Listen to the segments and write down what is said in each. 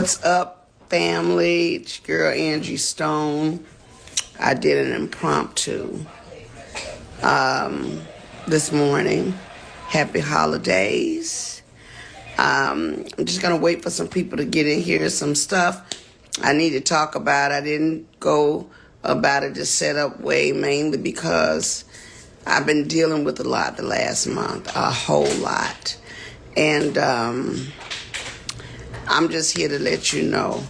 What's up, family? It's your girl Angie Stone. I did an impromptu this morning. Happy holidays. I'm just gonna wait for some people to get in here. Some stuff I need to talk about. I didn't go about it to set up way, mainly because I've been dealing with a lot the last month, a whole lot, and I'm just here to let you know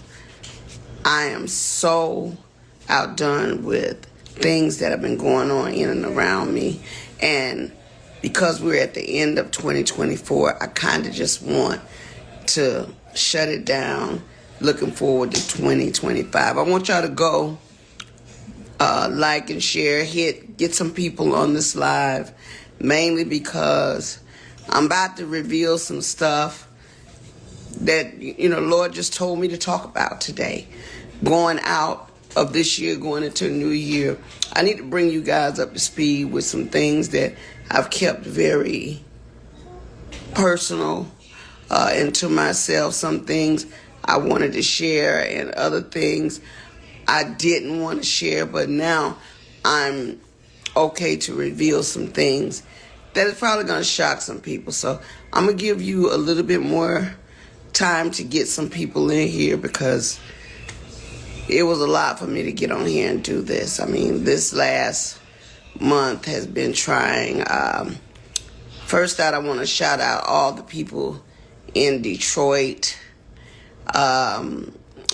I am so outdone with things that have been going on in and around me. And because we're at the end of 2024, I kind of just want to shut it down, looking forward to 2025. I want y'all to go like and share, get some people on this live, mainly because I'm about to reveal some stuff that, Lord just told me to talk about today. Going out of this year, going into a new year, I need to bring you guys up to speed with some things that I've kept very personal and to myself. Some things I wanted to share and other things I didn't want to share, but now I'm okay to reveal some things that is probably going to shock some people. So I'm going to give you a little bit more time to get some people in here because it was a lot for me to get on here and do this. I mean, this last month has been trying. First out, I want to shout out all the people in Detroit. I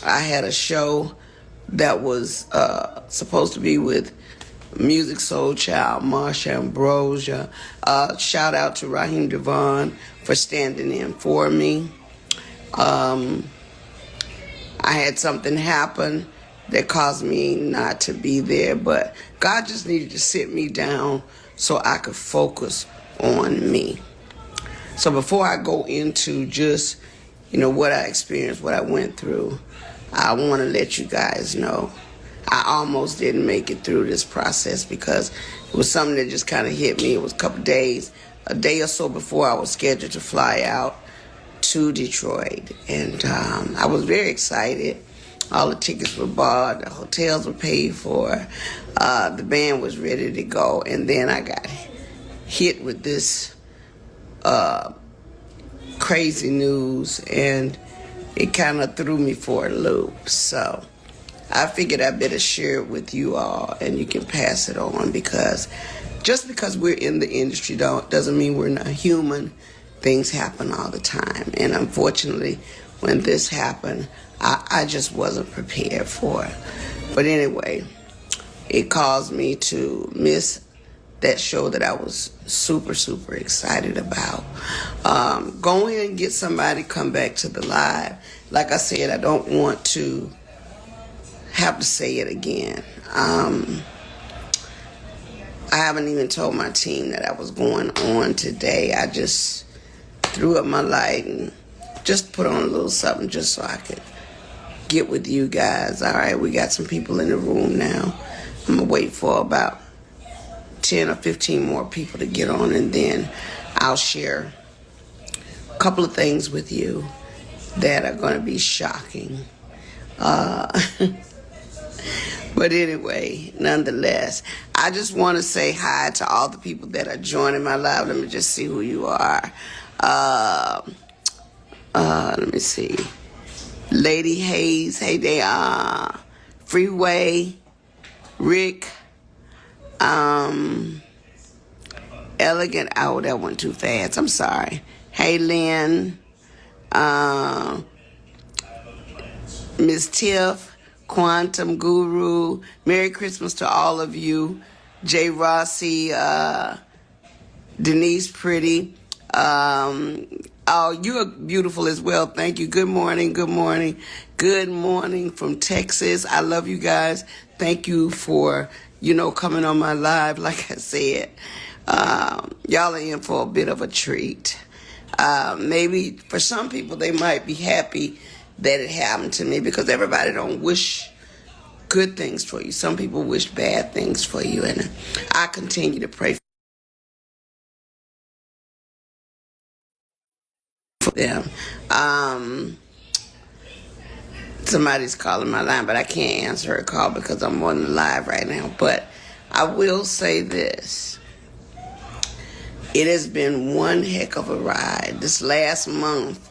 had a show that was supposed to be with Music Soul Child, Marsha Ambrosia. Shout out to Raheem Devon for standing in for me. I had something happen that caused me not to be there, but God just needed to sit me down so I could focus on me. So before I go into just, what I experienced, what I went through, I want to let you guys know I almost didn't make it through this process because it was something that just kind of hit me. It was a day or so before I was scheduled to fly out to Detroit, and I was very excited. All the tickets were bought, the hotels were paid for, the band was ready to go, and then I got hit with this crazy news, and it kind of threw me for a loop. So I figured I better share it with you all, and you can pass it on, because just because we're in the industry doesn't mean we're not human. Things happen all the time, and unfortunately, when this happened, I just wasn't prepared for it. But anyway, it caused me to miss that show that I was super, super excited about. Go in and get somebody, come back to the live. Like I said, I don't want to have to say it again. I haven't even told my team that I was going on today. I just threw up my light and just put on a little something just so I could get with you guys. All right, we got some people in the room now. I'm going to wait for about 10 or 15 more people to get on, and then I'll share a couple of things with you that are going to be shocking. But anyway, nonetheless, I just want to say hi to all the people that are joining my live. Let me just see who you are. Let me see. Lady Hayes, hey there. Freeway, Rick, Elegant. Oh, that went too fast. I'm sorry. Hey, Lynn, Miss Tiff, Quantum Guru. Merry Christmas to all of you. Jay Rossi, Denise Pretty. Oh, you are beautiful as well. Thank you. Good morning. Good morning. Good morning from Texas. I love you guys. Thank you for, coming on my live. Like I said, y'all are in for a bit of a treat. Maybe for some people, they might be happy that it happened to me, because everybody don't wish good things for you. Some people wish bad things for you, and I continue to pray for them. Somebody's calling my line, but I can't answer her call because I'm on the live right now. But I will say this. It has been one heck of a ride. This last month,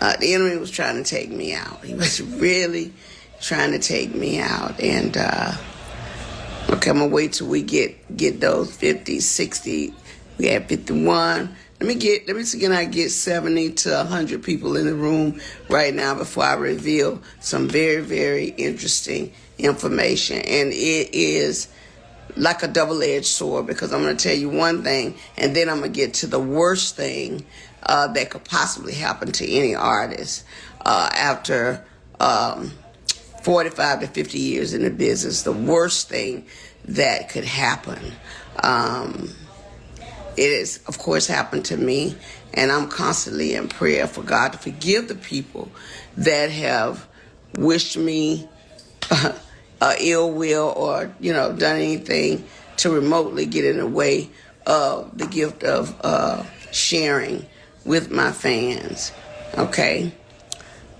the enemy was trying to take me out. He was really trying to take me out. And, okay, I'm going to wait till we get those 50, 60. We had 51. Let me see, can I get 70 to 100 people in the room right now before I reveal some very, very interesting information. And it is like a double-edged sword, because I'm going to tell you one thing, and then I'm going to get to the worst thing that could possibly happen to any artist after 45 to 50 years in the business. The worst thing that could happen. It has, of course, happened to me, and I'm constantly in prayer for God to forgive the people that have wished me ill will or, done anything to remotely get in the way of the gift of sharing with my fans. Okay?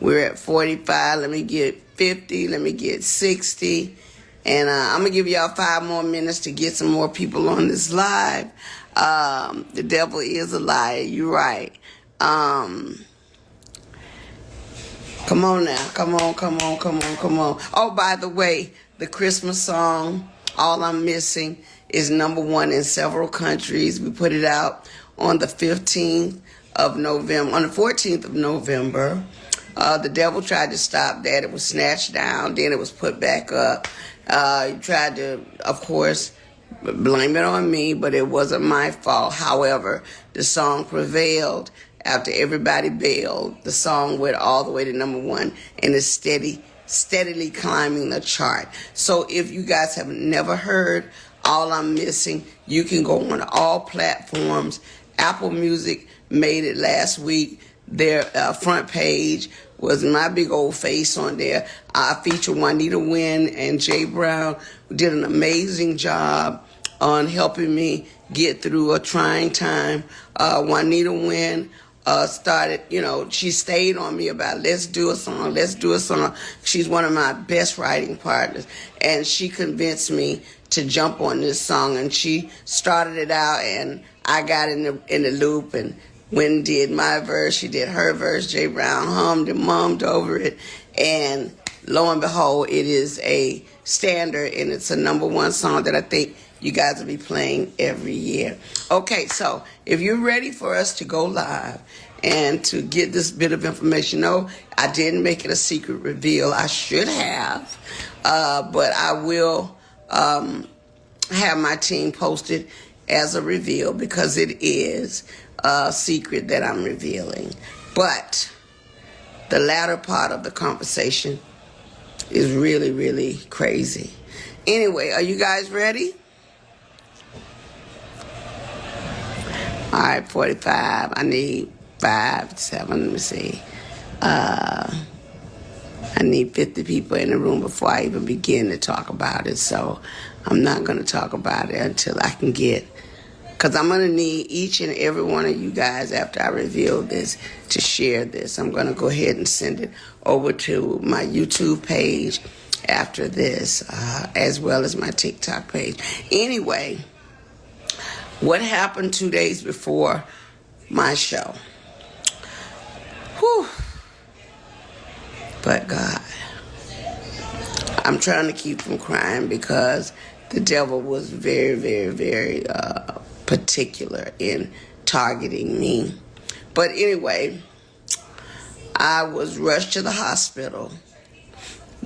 We're at 45. Let me get 50. Let me get 60. And I'm going to give y'all 5 more minutes to get some more people on this live. The devil is a liar. You're right. Come on now. Come on. Oh, by the way, the Christmas song, All I'm Missing, is #1 in several countries. We put it out on the 15th of November. On the 14th of November. The devil tried to stop that. It was snatched down. Then it was put back up. He tried to, of course, blame it on me, but it wasn't my fault. However, the song prevailed after everybody bailed. The song went all the way to #1 and is steadily climbing the chart. So if you guys have never heard All I'm Missing, you can go on all platforms. Apple Music made it last week. Their front page was my big old face on there. I featured Juanita Wynn and Jay Brown, who did an amazing job on helping me get through a trying time. Juanita Wynn started, she stayed on me about, let's do a song. She's one of my best writing partners. And she convinced me to jump on this song. And she started it out, and I got in the loop, and Wynn did my verse, she did her verse, Jay Brown hummed and mummed over it, and lo and behold, it is a standard, and it's a #1 song that I think you guys will be playing every year. Okay, so if you're ready for us to go live and to get this bit of information, no, I didn't make it a secret reveal. I should have, but I will have my team posted as a reveal, because it is a secret that I'm revealing. But the latter part of the conversation is really, really crazy. Anyway, are you guys ready? All right, 45. I need 5, 7, let me see. I need 50 people in the room before I even begin to talk about it. So I'm not going to talk about it until I can get, because I'm going to need each and every one of you guys after I reveal this to share this. I'm going to go ahead and send it over to my YouTube page after this, as well as my TikTok page. Anyway, what happened 2 days before my show? Whew. But God, I'm trying to keep from crying, because the devil was very, very, very particular in targeting me. But anyway, I was rushed to the hospital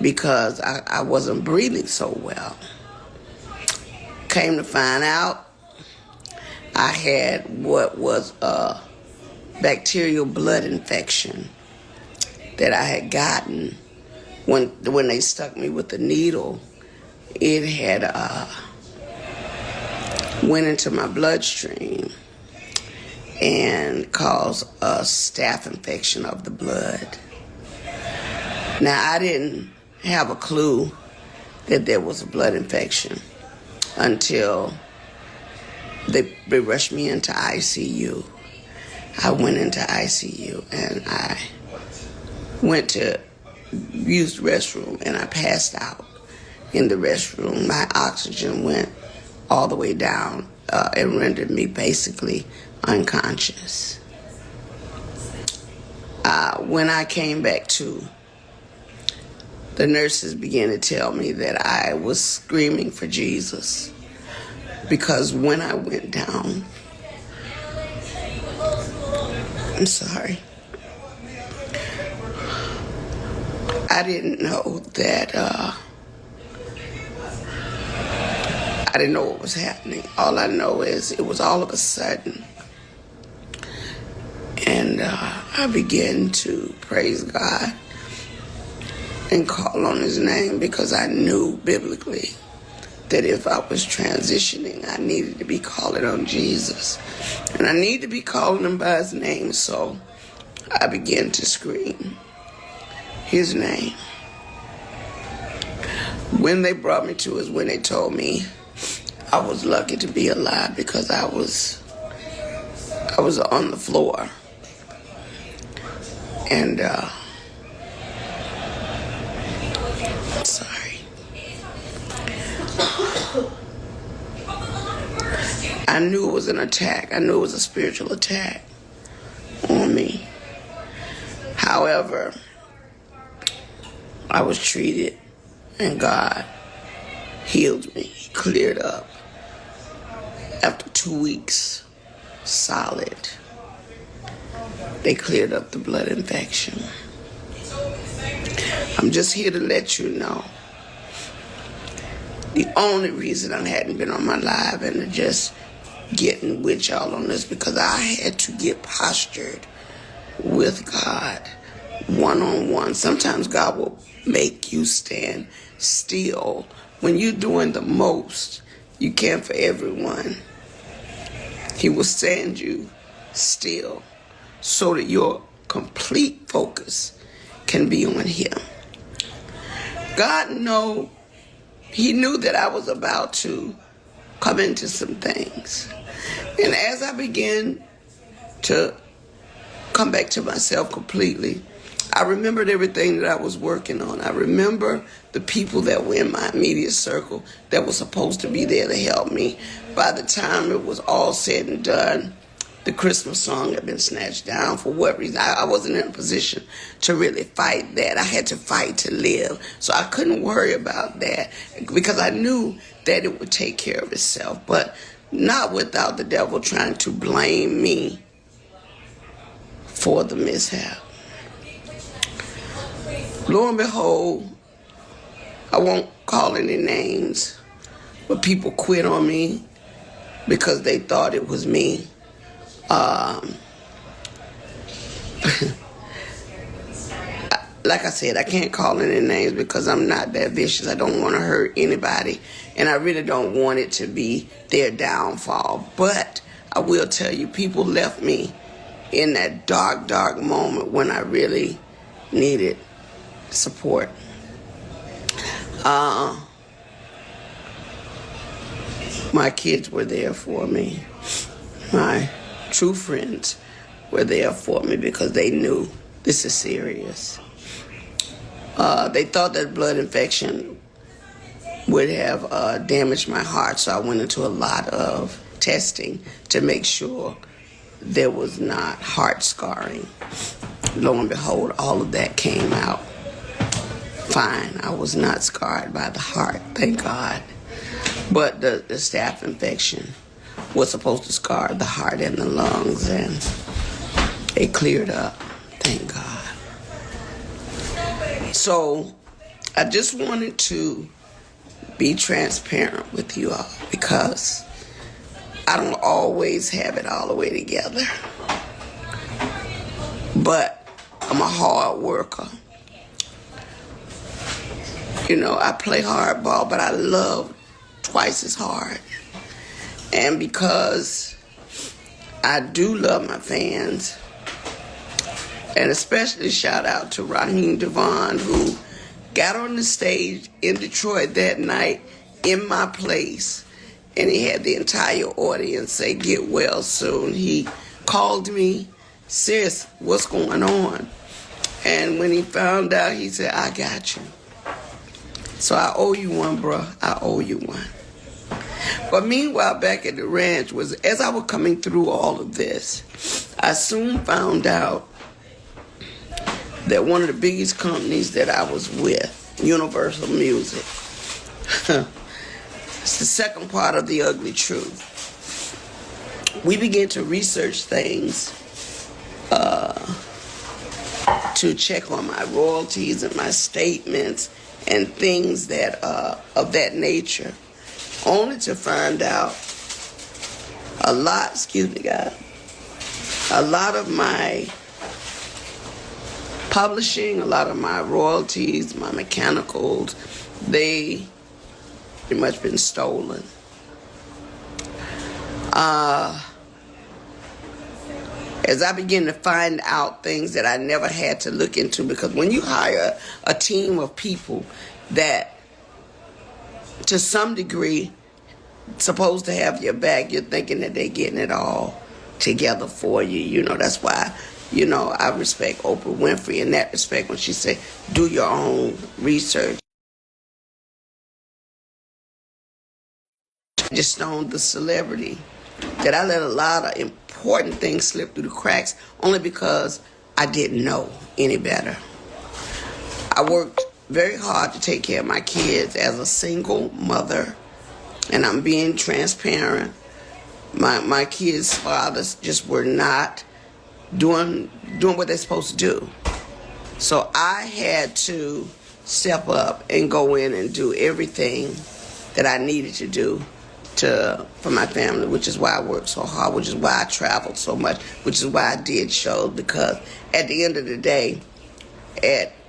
because I wasn't breathing so well. Came to find out, I had what was a bacterial blood infection that I had gotten when they stuck me with the needle. It had went into my bloodstream and caused a staph infection of the blood. Now, I didn't have a clue that there was a blood infection until they rushed me into ICU. I went into ICU, and I went to used the restroom and I passed out in the restroom. My oxygen went all the way down and rendered me basically unconscious. When I came back to, the nurses began to tell me that I was screaming for Jesus, because when I went down, I'm sorry, I didn't know that, I didn't know what was happening. All I know is it was all of a sudden. And I began to praise God and call on his name, because I knew biblically that if I was transitioning, I needed to be calling on Jesus. And I need to be calling him by his name. So I began to scream his name. When they brought me to is when they told me I was lucky to be alive, because I was on the floor. And sorry. I knew it was an attack. I knew it was a spiritual attack on me. However, I was treated and God healed me. He cleared up. After 2 weeks, solid, they cleared up the blood infection. I'm just here to let you know, the only reason I hadn't been on my live and just getting with y'all on this, because I had to get postured with God one-on-one. Sometimes God will make you stand still. When you're doing the most you can for everyone, he will stand you still so that your complete focus can be on him. God he knew that I was about to come into some things. And as I began to come back to myself completely, I remembered everything that I was working on. I remember the people that were in my immediate circle that were supposed to be there to help me. By the time it was all said and done, the Christmas song had been snatched down. For what reason? I wasn't in a position to really fight that. I had to fight to live. So I couldn't worry about that, because I knew that it would take care of itself. But not without the devil trying to blame me for the mishap. Lo and behold, I won't call any names, but people quit on me because they thought it was me. Like I said, I can't call any names because I'm not that vicious. I don't want to hurt anybody, and I really don't want it to be their downfall. But I will tell you, people left me in that dark, dark moment when I really needed support. My kids were there for me. My true friends were there for me because they knew this is serious. They thought that blood infection would have damaged my heart, so I went into a lot of testing to make sure there was not heart scarring. Lo and behold, all of that came out fine. I was not scarred by the heart, thank God. But the staph infection was supposed to scar the heart and the lungs, and it cleared up, thank God. So I just wanted to be transparent with you all, because I don't always have it all the way together. But I'm a hard worker. You know, I play hardball, but I love twice as hard. And because I do love my fans, and especially shout out to Raheem Devon, who got on the stage in Detroit that night in my place, and he had the entire audience say, "Get well soon." He called me, "Sis, what's going on?" And when he found out, he said, I got you. So I owe you one, bruh. I owe you one. But meanwhile, back at the ranch, as I was coming through all of this, I soon found out that one of the biggest companies that I was with, Universal Music, it's the second part of the ugly truth. We began to research things to check on my royalties and my statements and things that of that nature, only to find out a lot of my publishing, a lot of my royalties, my mechanicals, they pretty much been stolen. As I begin to find out things that I never had to look into, because when you hire a team of people that to some degree supposed to have your back, you're thinking that they're getting it all together for you. You know, that's why, I respect Oprah Winfrey in that respect when she said, do your own research. I just stoned the celebrity that I let a lot of important things slip through the cracks only because I didn't know any better. I worked very hard to take care of my kids as a single mother, and I'm being transparent. My kids' fathers just were not doing what they're supposed to do. So I had to step up and go in and do everything that I needed to do for my family, which is why I worked so hard, which is why I traveled so much, which is why I did shows, because at the end of the day,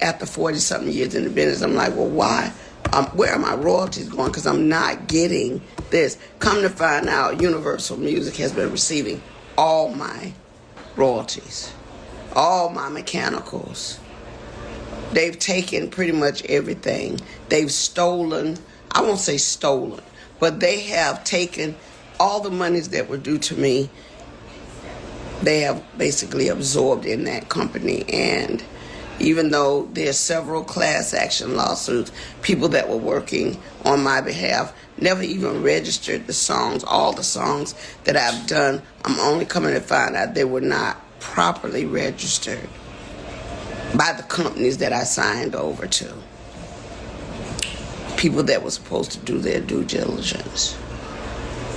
after 40-something years in the business, I'm like, well, why? Where are my royalties going? Because I'm not getting this. Come to find out, Universal Music has been receiving all my royalties, all my mechanicals. They've taken pretty much everything. They've stolen, I won't say stolen, but they have taken all the monies that were due to me. They have basically absorbed in that company. And even though there's several class action lawsuits, people that were working on my behalf never even registered the songs. All the songs that I've done, I'm only coming to find out they were not properly registered by the companies that I signed over to. People that were supposed to do their due diligence.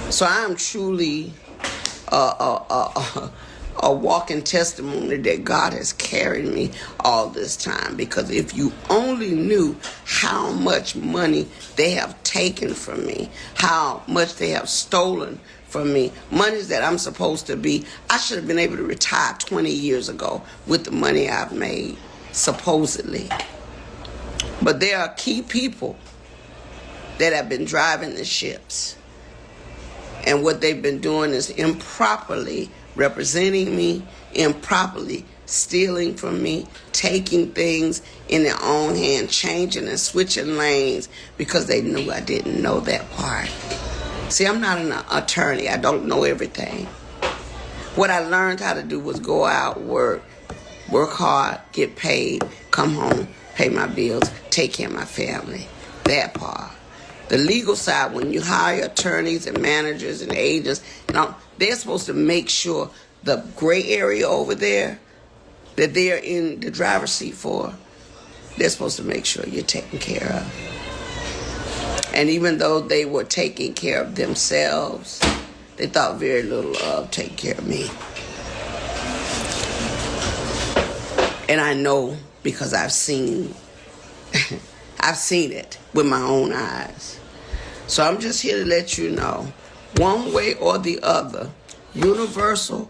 So I am truly a walking testimony that God has carried me all this time. Because if you only knew how much money they have taken from me, how much they have stolen from me, monies that I'm supposed to be, I should have been able to retire 20 years ago with the money I've made, supposedly. But there are key people that have been driving the ships. And what they've been doing is improperly representing me, improperly stealing from me, taking things in their own hand, changing and switching lanes because they knew I didn't know that part. See, I'm not an attorney. I don't know everything. What I learned how to do was go out, work hard, get paid, come home, pay my bills, take care of my family. That part. The legal side, when you hire attorneys and managers and agents, they're supposed to make sure the gray area over there that they're in the driver's seat for, they're supposed to make sure you're taken care of. And even though they were taking care of themselves, they thought very little of taking care of me. And I know because I've seen it with my own eyes. So I'm just here to let you know, one way or the other, Universal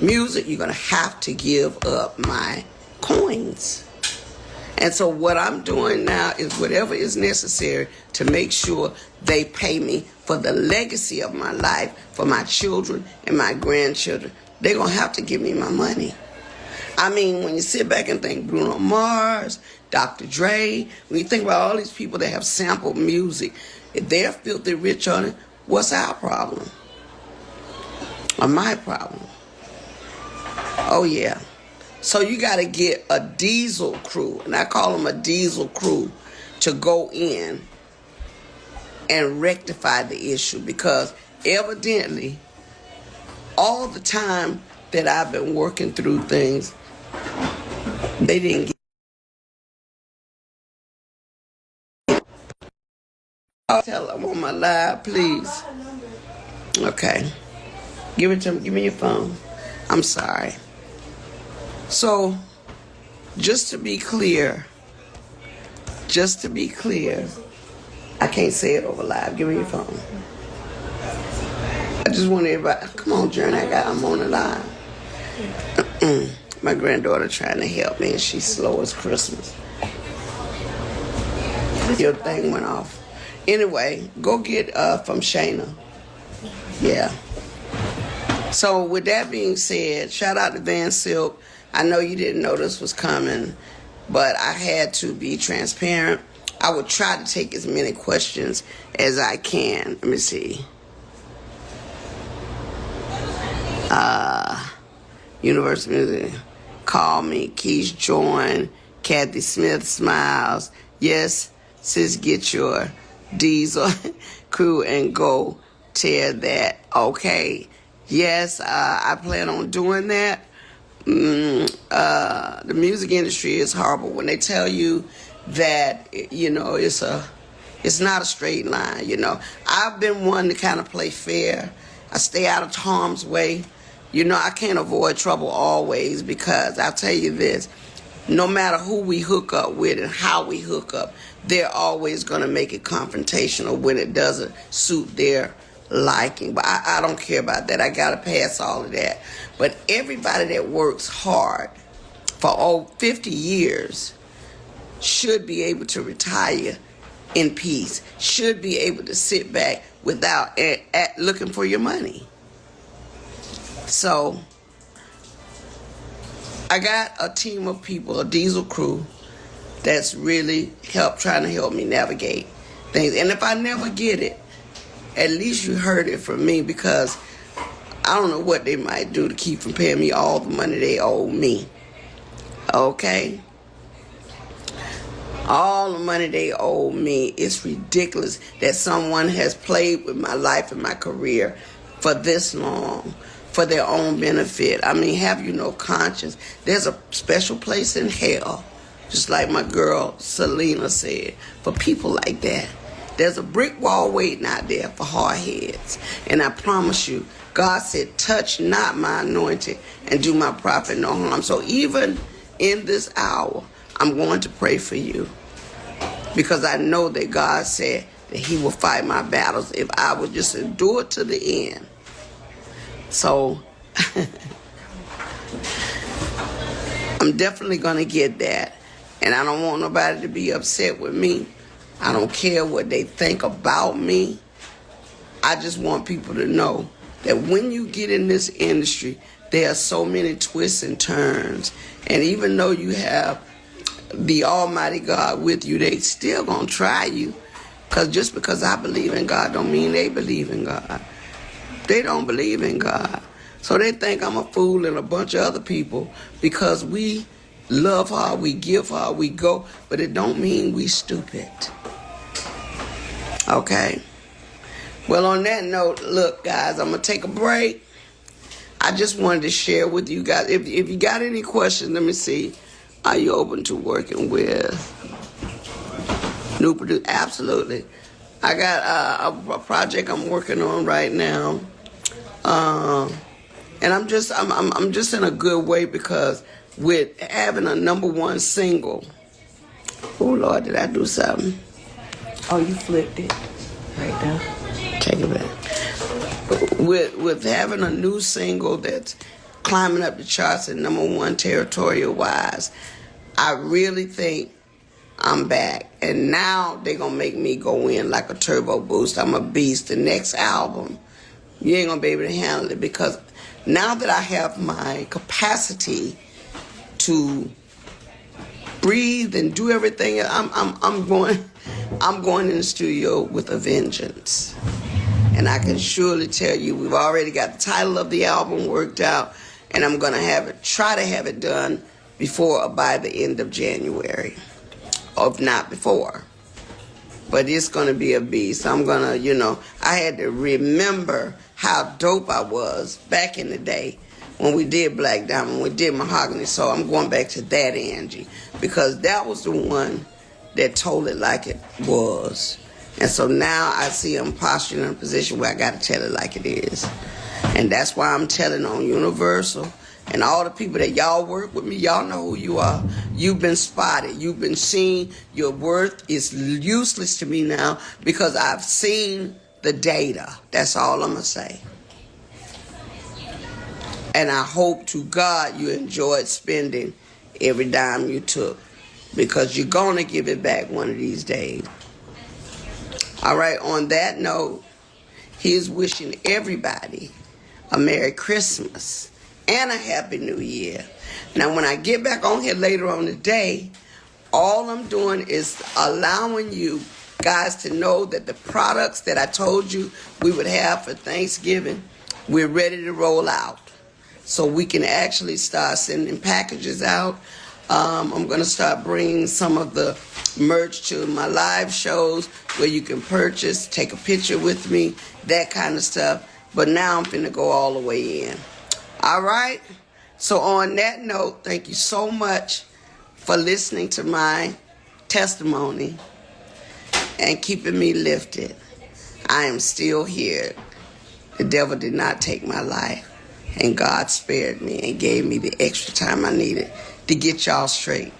Music, you're going to have to give up my coins. And so what I'm doing now is whatever is necessary to make sure they pay me for the legacy of my life, for my children and my grandchildren. They're going to have to give me my money. I mean, when you sit back and think Bruno Mars, Dr. Dre, when you think about all these people that have sampled music, if they're filthy rich on it, what's our problem? Or my problem? Oh, yeah. So you got to get a diesel crew, and I call them a diesel crew, to go in and rectify the issue, because evidently all the time that I've been working through things, they didn't get. I'll tell them on my live, please. Okay. Give it to me. Give me your phone. I'm sorry. So, just to be clear, I can't say it over live. Give me your phone. I just want everybody, come on, Journey, I'm on the line. My granddaughter trying to help me, and she's slow as Christmas. Your thing went off. Anyway, go get from Shayna. Yeah. So with that being said, shout out to Van Silk. I know you didn't know this was coming, but I had to be transparent. I would try to take as many questions as I can. Let me see. University Music, call me. Keys join. Kathy Smith smiles. Yes, sis, get your diesel crew and go tear that. Okay. Yes, I plan on doing that. The music industry is horrible. When they tell you that, it's not a straight line, I've been one to kind of play fair. I stay out of harm's way. I can't avoid trouble always, because I'll tell you this, no matter who we hook up with and how we hook up, they're always going to make it confrontational when it doesn't suit their liking. But I don't care about that. I got to pass all of that. But everybody that works hard for 50 years should be able to retire in peace, should be able to sit back without looking for your money. So I got a team of people, a diesel crew, that's really trying to help me navigate things. And if I never get it, at least you heard it from me, because I don't know what they might do to keep from paying me all the money they owe me. Okay? All the money they owe me. It's ridiculous that someone has played with my life and my career for this long, for their own benefit. I mean, have you no conscience? There's a special place in hell, just like my girl Selena said, for people like that. There's a brick wall waiting out there for hard heads. And I promise you, God said, touch not my anointed and do my prophet no harm. So even in this hour, I'm going to pray for you, because I know that God said that he will fight my battles if I would just endure to the end. So I'm definitely going to get that. And I don't want nobody to be upset with me. I don't care what they think about me. I just want people to know that when you get in this industry, there are so many twists and turns. And even though you have the Almighty God with you, they still going to try you. Just because I believe in God don't mean they believe in God. They don't believe in God. So they think I'm a fool and a bunch of other people because we love hard, we give hard, we go, but it don't mean we stupid. Okay? Well, on that note, look, guys, I'm going to take a break. I just wanted to share with you guys. If you got any questions, let me see. Are you open to working with new producers? Absolutely. I got a project I'm working on right now. And I'm just in a good way, because with having a #1 single. Oh Lord, did I do something? Oh, you flipped it right there. Take it back. With having a new single that's climbing up the charts at #1 territorial wise, I really think I'm back. And now they're gonna make me go in like a turbo boost. I'm a beast. The next album, you ain't gonna be able to handle it, because now that I have my capacity to breathe and do everything, I'm going in the studio with a vengeance. And I can surely tell you, we've already got the title of the album worked out, and I'm gonna try to have it done before or by the end of January, or if not before. But it's going to be a beast. I'm going to, I had to remember how dope I was back in the day when we did Black Diamond, when we did Mahogany. So I'm going back to that, Angie, because that was the one that told it like it was. And so now I see I'm postured in a position where I got to tell it like it is. And that's why I'm telling on Universal. And all the people that y'all work with me, y'all know who you are. You've been spotted. You've been seen. Your worth is useless to me now because I've seen the data. That's all I'm going to say. And I hope to God you enjoyed spending every dime you took, because you're going to give it back one of these days. All right, on that note, here's wishing everybody a Merry Christmas and a Happy New Year. Now, when I get back on here later on today, all I'm doing is allowing you guys to know that the products that I told you we would have for Thanksgiving, we're ready to roll out. So we can actually start sending packages out. I'm going to start bringing some of the merch to my live shows where you can purchase, take a picture with me, that kind of stuff. But now I'm finna go all the way in. All right? So on that note, thank you so much for listening to my testimony and keeping me lifted. I am still here. The devil did not take my life. And God spared me and gave me the extra time I needed to get y'all straight.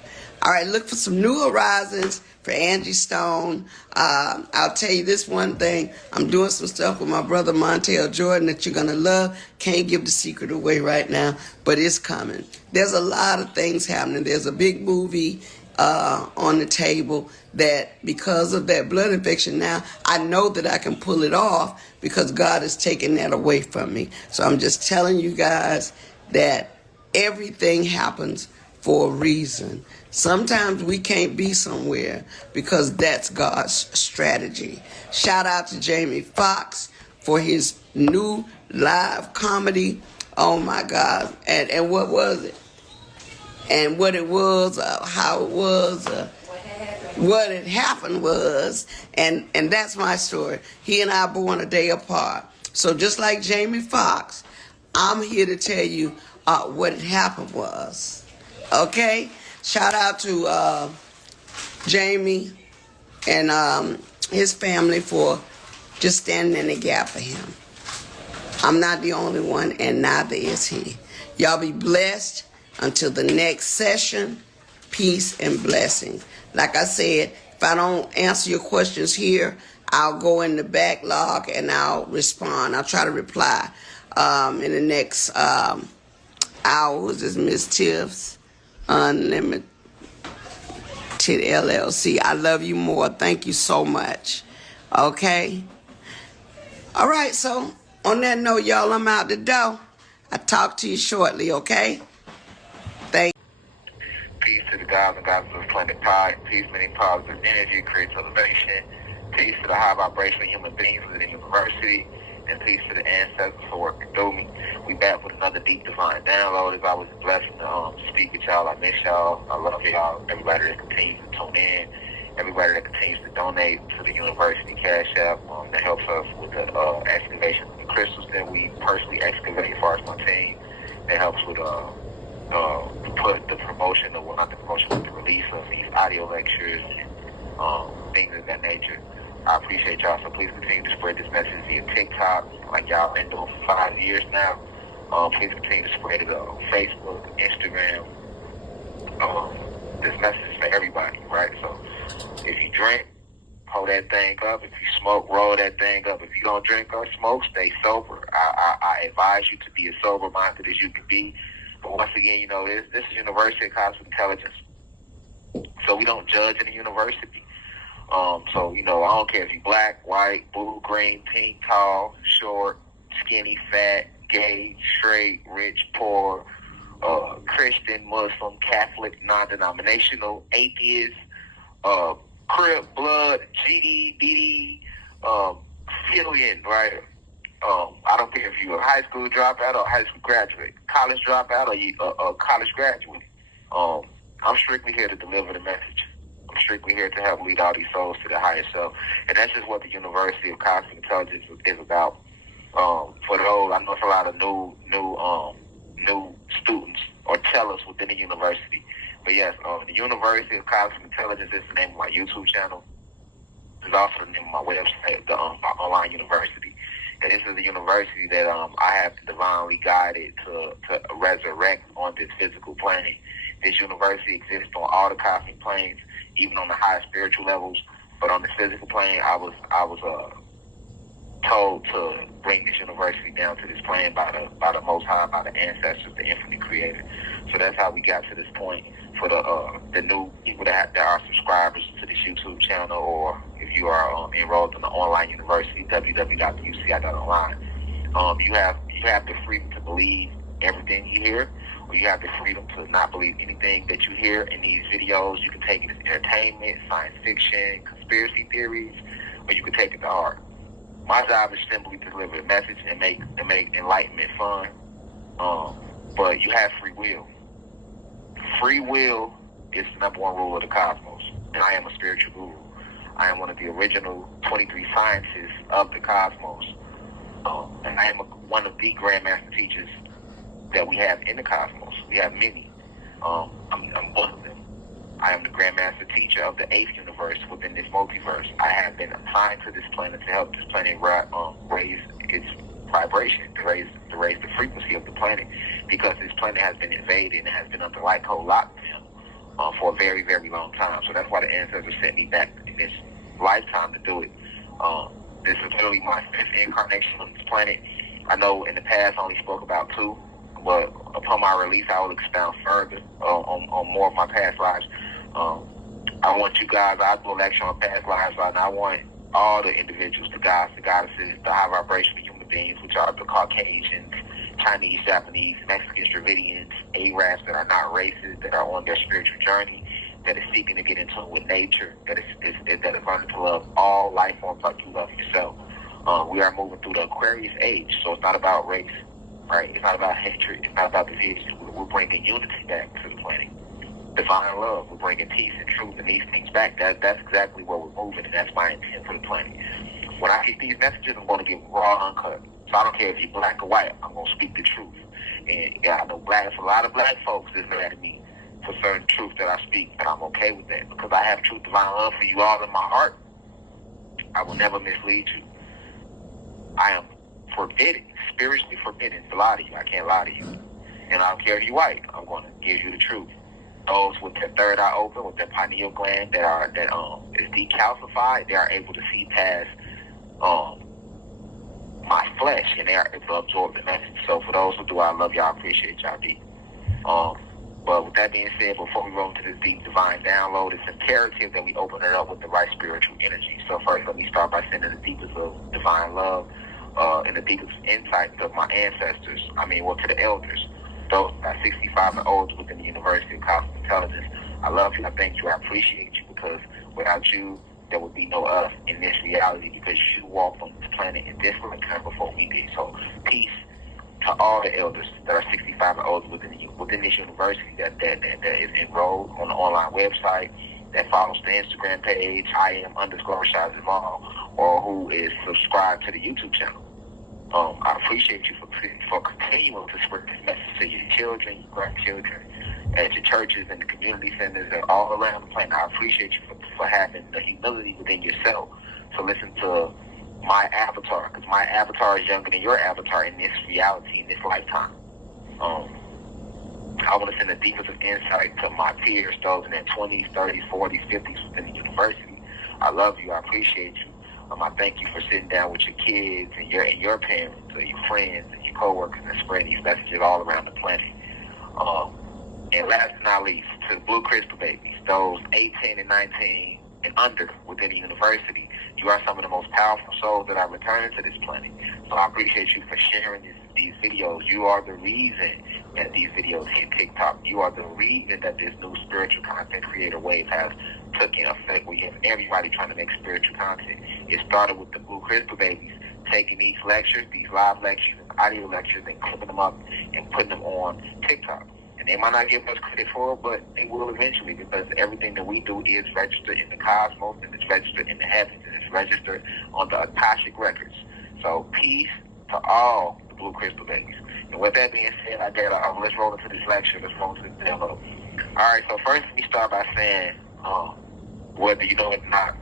All right, look for some new horizons for Angie Stone. I'll tell you this one thing. I'm doing some stuff with my brother Montel Jordan that you're going to love. Can't give the secret away right now, but it's coming. There's a lot of things happening. There's a big movie on the table that because of that blood infection now, I know that I can pull it off because God is taking that away from me. So I'm just telling you guys that everything happens for a reason. Sometimes we can't be somewhere because that's God's strategy. Shout out to Jamie Foxx for his new live comedy. Oh my God. And what was it? And what it was, how it was, what had happened was, and that's my story. He and I were born a day apart. So just like Jamie Foxx, I'm here to tell you what had happened was. Okay? Shout out to Jamie and his family for just standing in the gap for him. I'm not the only one, and neither is he. Y'all be blessed. Until the next session, peace and blessings. Like I said, if I don't answer your questions here, I'll go in the backlog and I'll respond. I'll try to reply in the next hour. Who's this? Miss Tiff's Unlimited LLC. I love you more. Thank you so much. Okay? All right, so on that note, y'all, I'm out the door. I'll talk to you shortly, okay? Peace to the gods and goddesses of planet Pi. Peace, many positive energy, creates elevation. Peace to the high vibration of human beings within the university. And peace to the ancestors for working through me. We back with another deep divine download. As I was blessed to speak with y'all, I miss y'all. I love y'all. Everybody that continues to tune in. Everybody that continues to donate to the university cash app that helps us with the excavation of the crystals that we personally excavate as far as my team. That helps with put the promotion, or well, not the promotion, but the release of these audio lectures and things of that nature. I appreciate y'all, so please continue to spread this message via TikTok, like y'all been doing for 5 years now. Please continue to spread it on Facebook, Instagram. This message is for everybody, right? So if you drink, hold that thing up. If you smoke, roll that thing up. If you don't drink or smoke, stay sober. I advise you to be as sober-minded as you can be. But once again, this is University of Cosmic Intelligence. So we don't judge in the university. So, I don't care if you're black, white, blue, green, pink, tall, short, skinny, fat, gay, straight, rich, poor, Christian, Muslim, Catholic, non-denominational, atheist, Crip, blood, GD, DD, Fillion, right? I don't care if you're a high school dropout or a high school graduate, college dropout or you a college graduate. I'm strictly here to deliver the message. I'm strictly here to help lead all these souls to the higher self. And that's just what the University of Cosmic Intelligence is about. For those, I know it's a lot of new students or tellers within the university. But yes, the University of Cosmic Intelligence is the name of my YouTube channel. It's also the name of my website, my online university. And this is the university that I have divinely guided to resurrect on this physical plane. This university exists on all the cosmic planes, even on the higher spiritual levels. But on the physical plane, I was told to bring this university down to this plane by the Most High, by the ancestors, the infinite creator. So that's how we got to this point. For the new people that are subscribers to this YouTube channel, or if you are enrolled in the online university, www.uci.online, you have the freedom to believe everything you hear, or you have the freedom to not believe anything that you hear in these videos. You can take it as entertainment, science fiction, conspiracy theories, or you can take it to heart. My job is simply to deliver the message and make enlightenment fun. But you have free will. Free will is the number one rule of the cosmos, and I am a spiritual guru. I am one of the original 23 scientists of the cosmos, and I am one of the grandmaster teachers that we have in the cosmos. We have many. I'm one of them. I am the grandmaster teacher of the 8th universe within this multiverse. I have been assigned to this planet to help this planet raise its vibration, to raise the frequency of the planet, because this planet has been invaded and has been under light code lockdown for a very, very long time. So that's why the ancestors sent me back in this lifetime to do it. This is literally my 5th incarnation on this planet. I know in the past I only spoke about 2, but upon my release I will expound further on more of my past lives. I want you guys, I do a lecture on past lives, and I want all the individuals, the gods, the goddesses, the high vibrational human beings, which are the Caucasians, Chinese, Japanese, Mexicans, Dravidians, Arabs that are not racist, that are on their spiritual journey, that is seeking to get in tune with nature, that is learning to love all life forms like you love yourself. We are moving through the Aquarius age, so it's not about race, right? It's not about hatred. It's not about division. We're bringing unity back to the planet. Divine love. We're bringing peace and truth and these things back. That's exactly where we're moving, and that's my intent for the planet. When I get these messages, I'm going to get raw, uncut. So I don't care if you're black or white. I'm going to speak the truth. And yeah, I know a lot of black folks is mad at me for certain truth that I speak, but I'm okay with that because I have true divine love for you all in my heart. I will never mislead you. I am forbidden, spiritually forbidden to lie to you. I can't lie to you. And I don't care if you're white. I'm going to give you the truth. Those with their third eye open, with their pineal gland that is decalcified, they are able to see past my flesh, and they are able to absorb the message. So for those who do, I love y'all, appreciate y'all deep. But with that being said, before we roll into this deep divine download, it's imperative that we open it up with the right spiritual energy. So first, let me start by sending the deepest of divine love and the deepest insight of my ancestors. To the elders, those that are 65 and older within the University of Cosmic Intelligence. I love you. I thank you. I appreciate you, because without you, there would be no us in this reality, because you walked on this planet in this lifetime before we did. So peace to all the elders that are 65 and older within this university that is enrolled on the online website, that follows the Instagram page, I am_Rashad Jamal, or who is subscribed to the YouTube channel. I appreciate you for continuing to spread this message to your children, your grandchildren, at your churches and the community centers and all around the planet. I appreciate you for having the humility within yourself to listen to my avatar, because my avatar is younger than your avatar in this reality, in this lifetime. I want to send the deepest of insight to my peers, those in their 20s, 30s, 40s, 50s within the university. I love you. I appreciate you. I thank you for sitting down with your kids and your parents, or your friends and your coworkers, and spreading these messages all around the planet. And last but not least, to the Blue Crystal babies, those 18 and 19 and under within the university, you are some of the most powerful souls that are returning to this planet. So I appreciate you for sharing these videos. You are the reason that these videos hit TikTok. You are the reason that this new spiritual content creator wave has taken effect, where you have everybody trying to make spiritual content. It started with the Blue Crystal babies taking these lectures, these live lectures, audio lectures, and clipping them up and putting them on TikTok. And they might not get much credit for it, but they will eventually, because everything that we do is registered in the cosmos, and it's registered in the heavens, and it's registered on the Akashic records. So peace to all the Blue Crystal babies. And with that being said, let's roll into this lecture. Let's roll into the demo. All right, so first let me start by saying, whether you know it or not,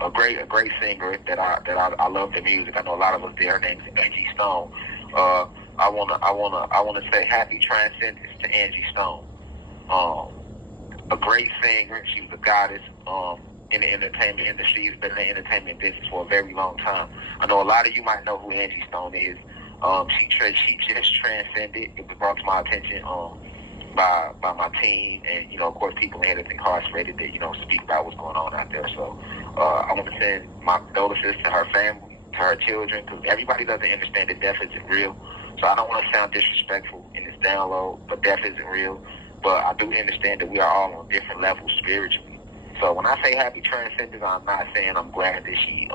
a great singer that I love the music. I know a lot of us did. Her name is Angie Stone. I wanna say happy transcendence to Angie Stone. A great singer. She was a goddess in the entertainment industry. She's been in the entertainment business for a very long time. I know a lot of you might know who Angie Stone is. She just transcended. It was brought to my attention by my team, and of course people in that's incarcerated that speak about what's going on out there. So I want to send my condolences to her family, to her children, because everybody doesn't understand that death isn't real. So I don't want to sound disrespectful in this download, but death isn't real. But I do understand that we are all on different levels spiritually. So when I say happy transcendence, I'm not saying I'm glad that she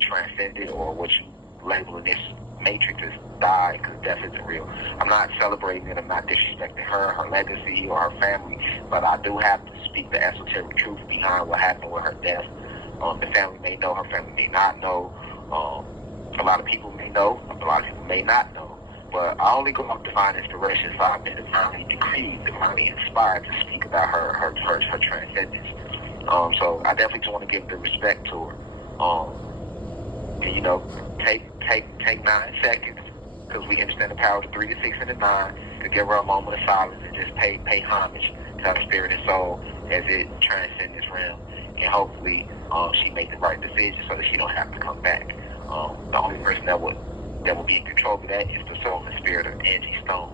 transcended, or what you label in this matrix as die, because death isn't real. I'm not celebrating it. I'm not disrespecting her legacy, or her family. But I do have to speak the esoteric truth behind what happened with her death. The family may know, her family may not know. A lot of people may know, a lot of people may not know. But I only go off divine inspiration, so I've been divinely decreed, divinely inspired to speak about her transcendence. So I definitely just want to give the respect to her. And take 9 seconds, because we understand the power of the 3, the 6, and the 9, to give her a moment of silence and just pay homage to her spirit and soul as it transcends this realm. And hopefully she make the right decision so that she don't have to come back. The only person that will be in control of that is the soul and spirit of Angie Stone,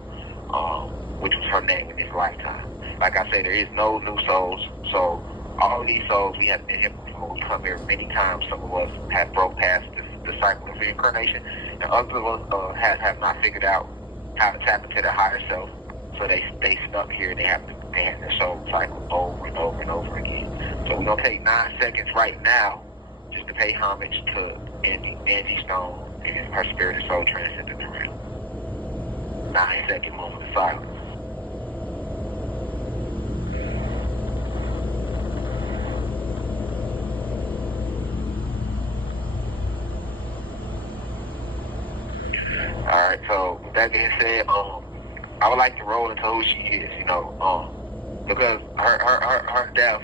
which was her name in this lifetime. Like I say, there is no new souls. So all of these souls, we have been here before. We come here many times. Some of us have broke past the cycle of reincarnation, and others of us have not figured out how to tap into their higher self. So they stuck here, and they have their soul cycle over and over and over again. So we're gonna take 9 seconds right now just to pay homage to Angie Stone and her spirit and soul transcendent the realm. 9-second moment of silence. All right, so with that being said, I would like to roll into who she is, because her death,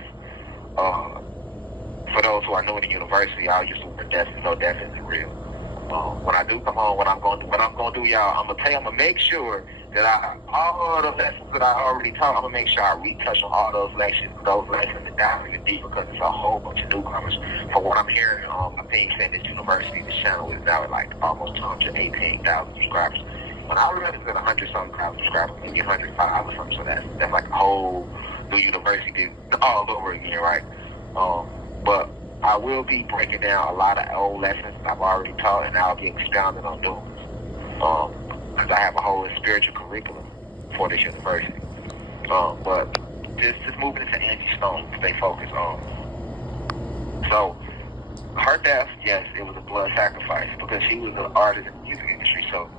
for those who are new in the university, I'll use the word death, death isn't real. When I do come home, what I'm going to do, y'all, I'm gonna make sure that all the lessons that I already taught, I'm gonna make sure I retouch on all those lessons and dive even deeper, because it's a whole bunch of newcomers. For what I'm hearing, I think saying this university, this channel is now at like almost 218,000 subscribers. When I remember it's at 100-something thousand subscribers, maybe 105 or something, so that's like a whole new university all over again, right? But I will be breaking down a lot of old lessons I've already taught, and I'll be expounding on those. Because I have a whole spiritual curriculum for this university. But just moving into Angie Stone, stay focused on. So, her death, yes, it was a blood sacrifice, because she was an artist in the music industry. So,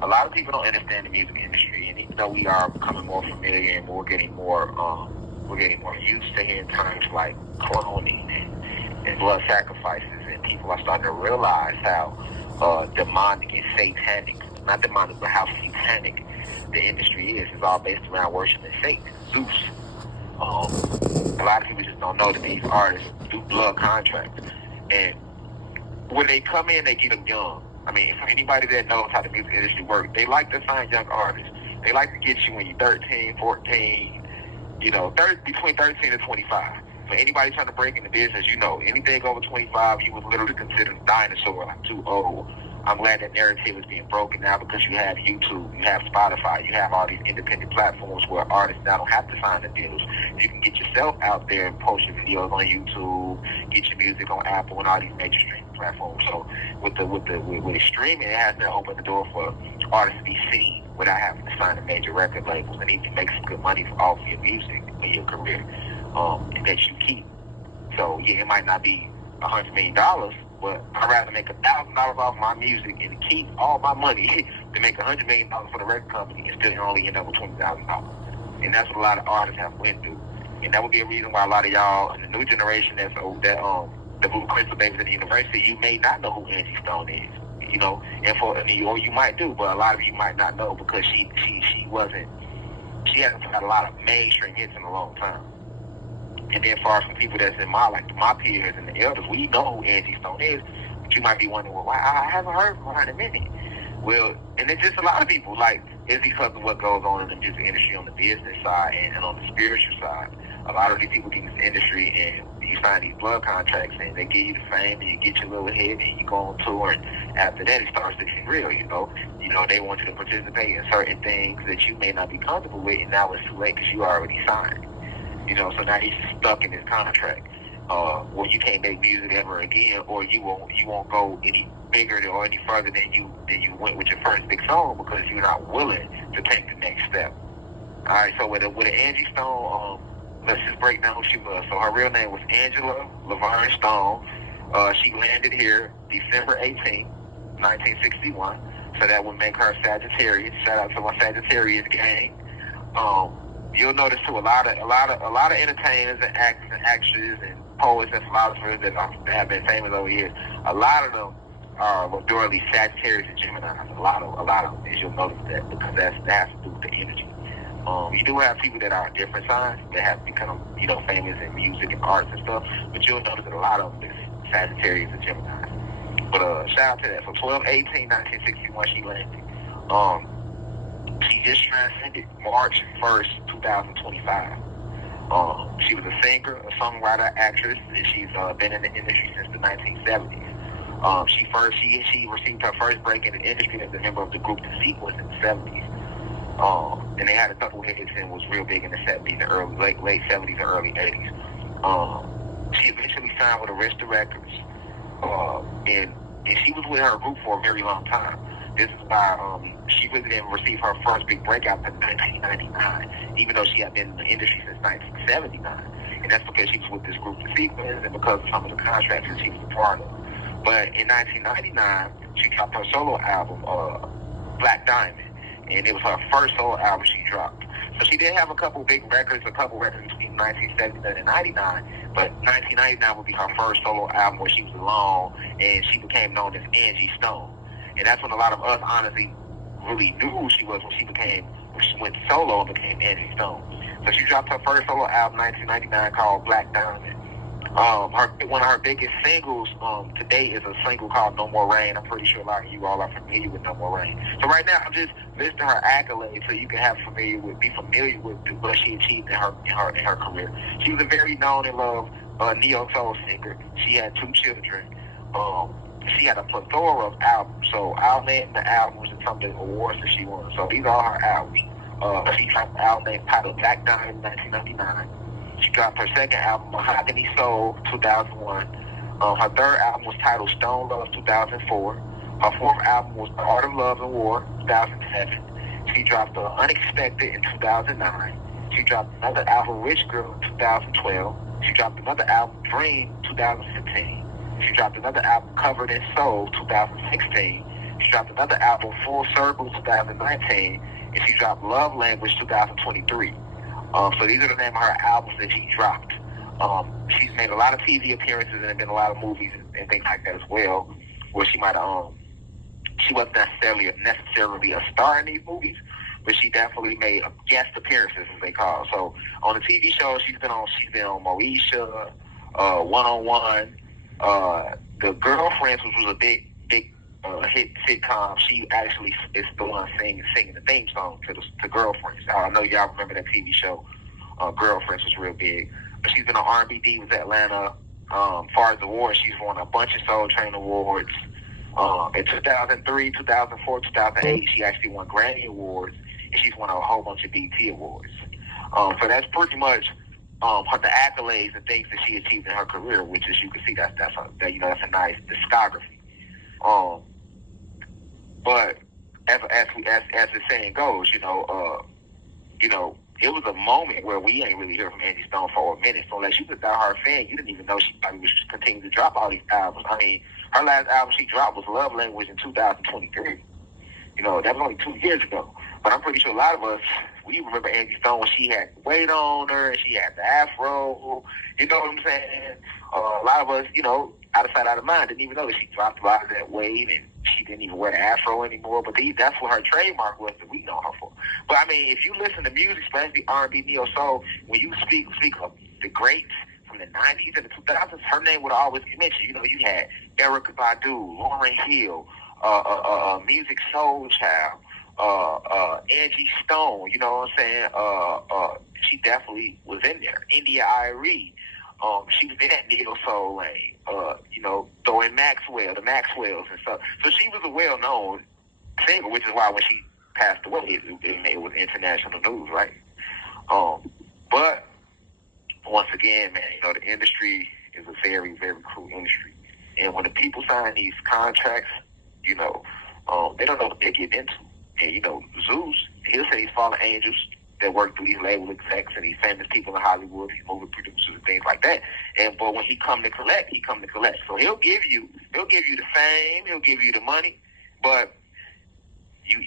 a lot of people don't understand the music industry, and even though we are becoming more familiar and we're getting more used to hearing terms like cloning and blood sacrifices, and people are starting to realize how demonic and satanic, not demonic, but how satanic the industry is. It's all based around worshiping Satan, Zeus. A lot of people just don't know that these artists do blood contracts, and when they come in, they get them young. I mean, for anybody that knows how the music industry works, they like to find young artists. They like to get you when you're 13, 14, between 13 and 25. For anybody trying to break into business, anything over 25, you was literally considered a dinosaur, like too old. I'm glad that narrative is being broken now, because you have YouTube, you have Spotify, you have all these independent platforms where artists now don't have to sign the deals. You can get yourself out there and post your videos on YouTube, get your music on Apple and all these major streaming platforms. So with the streaming, it has now opened the door for artists to be seen without having to sign a major record labels, and even make some good money off your music and your career that you keep. So yeah, it might not be $100 million, But I'd rather make $1,000 off my music and keep all my money to make $100 million for the record company and still only end up with $20,000. And that's what a lot of artists have went through. And that would be a reason why a lot of y'all in the new generation that the Blue Crystal Babies at the university, you may not know who Angie Stone is. You know, or you might do, but a lot of you might not know because she hasn't had a lot of mainstream hits in a long time. And then, as far as some people that's in my peers and the elders, we know who Angie Stone is, but you might be wondering, well, why I haven't heard from her in a minute. Well, and it's just a lot of people, like, it's because of what goes on in the music industry on the business side and on the spiritual side. A lot of these people get in this industry and you sign these blood contracts and they give you the fame and you get your little hit and you go on tour, and after that it starts to get real, you know. They want you to participate in certain things that you may not be comfortable with, and now it's too late because you already signed. So now you're stuck in this contract where you can't make music ever again, or you won't go any bigger or any further than you went with your first big song because you're not willing to take the next step. All right, so with Angie Stone, let's just break down who she was. So her real name was Angela Laverne Stone. She landed here December 18, 1961. So that would make her Sagittarius. Shout out to my Sagittarius gang. You'll notice too a lot of entertainers and actors and actresses and poets and philosophers that have been famous over the years. A lot of them are majority Sagittarius and Geminis. A lot of them, as you'll notice that, because that has to do with the energy. You do have people that are different signs that have become, famous in music and arts and stuff, but you'll notice that a lot of them is Sagittarius and Geminis. But shout out to that. So 12/18/1961, she landed. She just transcended March 1st, 2025. She was a singer, a songwriter, actress, and she's been in the industry since the 1970s. She received her first break in the industry as a member of the group The Sequence in the 70s. And they had a couple hits and was real big in the 70s, and late 70s and early 80s. She eventually signed with Arista Records, and she was with her group for a very long time. This is why she really didn't receive her first big breakout until 1999, even though she had been in the industry since 1979. And that's because she was with this group, The Sequence, and because of some of the contracts that she was a part of. But in 1999, she dropped her solo album, Black Diamond. And it was her first solo album she dropped. So she did have a couple records between 1979 and 99, but 1999 would be her first solo album where she was alone, and she became known as Angie Stone. And that's when a lot of us honestly really knew who she was when she went solo and became Angie Stone. So she dropped her first solo album in 1999 called Black Diamond. One of her biggest singles today is a single called No More Rain. I'm pretty sure a lot of you all are familiar with No More Rain. So right now I'm just listing her accolades so you can be familiar with what she achieved in her career. She was a very known and loved neo-soul singer. She had 2 children. She had a plethora of albums. So I'll name the albums and some of the awards that she won. So these are her albums. She dropped an album titled Black Diamond in 1999. She dropped her second album, Mahogany Soul, 2001. Her third album was titled Stone Love, 2004. Her fourth album was The Art of Love and War, 2007. She dropped Unexpected in 2009. She dropped another album, Rich Girl, in 2012. She dropped another album, Dream, 2015. She dropped another album, Covered in Soul, 2016. She dropped another album, Full Circle, 2019. And she dropped Love Language, 2023. So these are the name of her albums that she dropped. She's made a lot of TV appearances and there have been a lot of movies and things like that as well, where she might have, she wasn't necessarily a star in these movies, but she definitely made guest appearances, as they call it. So on the TV shows she's been on Moesha, One on One, The Girlfriends, which was a big hit sitcom. She actually is the one singing the theme song to Girlfriends. I know y'all remember that TV show. Girlfriends was real big. But she's been on R&B Divas Atlanta. Far as awards, she's won a bunch of Soul Train awards. In 2003, 2004, 2008, she actually won Grammy Awards, and she's won a whole bunch of BET Awards. So that's pretty much the accolades and things that she achieved in her career, which, as you can see, that's a nice discography. But as the saying goes, it was a moment where we ain't really hear from Angie Stone for a minute. So, like, she was a diehard fan. You didn't even know she probably was continuing to drop all these albums. I mean, her last album she dropped was Love Language in 2023. You know, that was only 2 years ago. But I'm pretty sure a lot of us, we remember Angie Stone when she had weight on her and she had the afro. You know what I'm saying? A lot of us, you know, out of sight, out of mind, didn't even know that she dropped a lot of that weight and she didn't even wear the afro anymore. But that's what her trademark was that we know her for. But, I mean, if you listen to music, especially R&B, neo-soul, when you speak of the greats from the 90s and the 2000s, her name would always get mentioned. You know, you had Erykah Badu, Lauryn Hill, Music Soul Child, Angie Stone, you know what I'm saying? She definitely was in there. India Arie, she was in that neo soul lane. You know, throwing Maxwell, the Maxwells and stuff. So she was a well-known singer, which is why when she passed away, it was international news, right? But once again, man, you know, the industry is a very, very cruel industry. And when the people sign these contracts, you know, they don't know what they're getting into. And, you know, Zeus, he'll say he's fallen angels that work through these label execs and these famous people in Hollywood, these movie producers and things like that. But when he come to collect, he come to collect. So he'll give you the fame, he'll give you the money, but you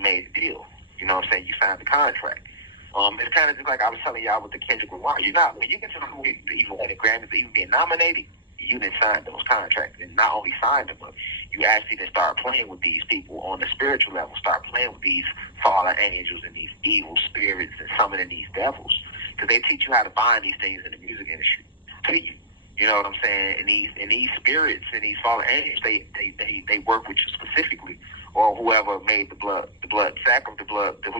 made the deal. You know what I'm saying? You signed the contract. It's kind of just like I was telling y'all with the Kendrick Lamar. When you get to the movie, even win the Grammys, even being nominated, you didn't sign those contracts. And not only signed them, but you actually didn't start playing with these people on the spiritual level, start playing with these fallen angels and these evil spirits and summoning these devils. Because they teach you how to bind these things in the music industry to you. You know what I'm saying? And these spirits and these fallen angels, they work with you specifically, or whoever made who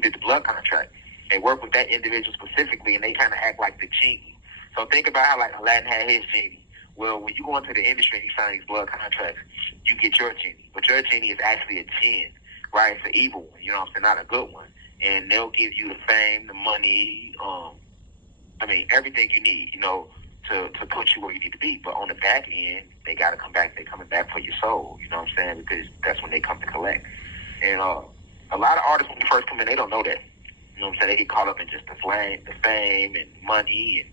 did the blood contract. They work with that individual specifically, and they kind of act like the genie. So think about how like Aladdin had his genie. Well, when you go into the industry and you sign these blood contracts, you get your genie. But your genie is actually a jinn, right? It's an evil one, you know what I'm saying? Not a good one. And they'll give you the fame, the money, everything you need, you know, to put you where you need to be. But on the back end, they got to come back. They're coming back for your soul, you know what I'm saying? Because that's when they come to collect. And a lot of artists, when they first come in, they don't know that. You know what I'm saying? They get caught up in just the fame and money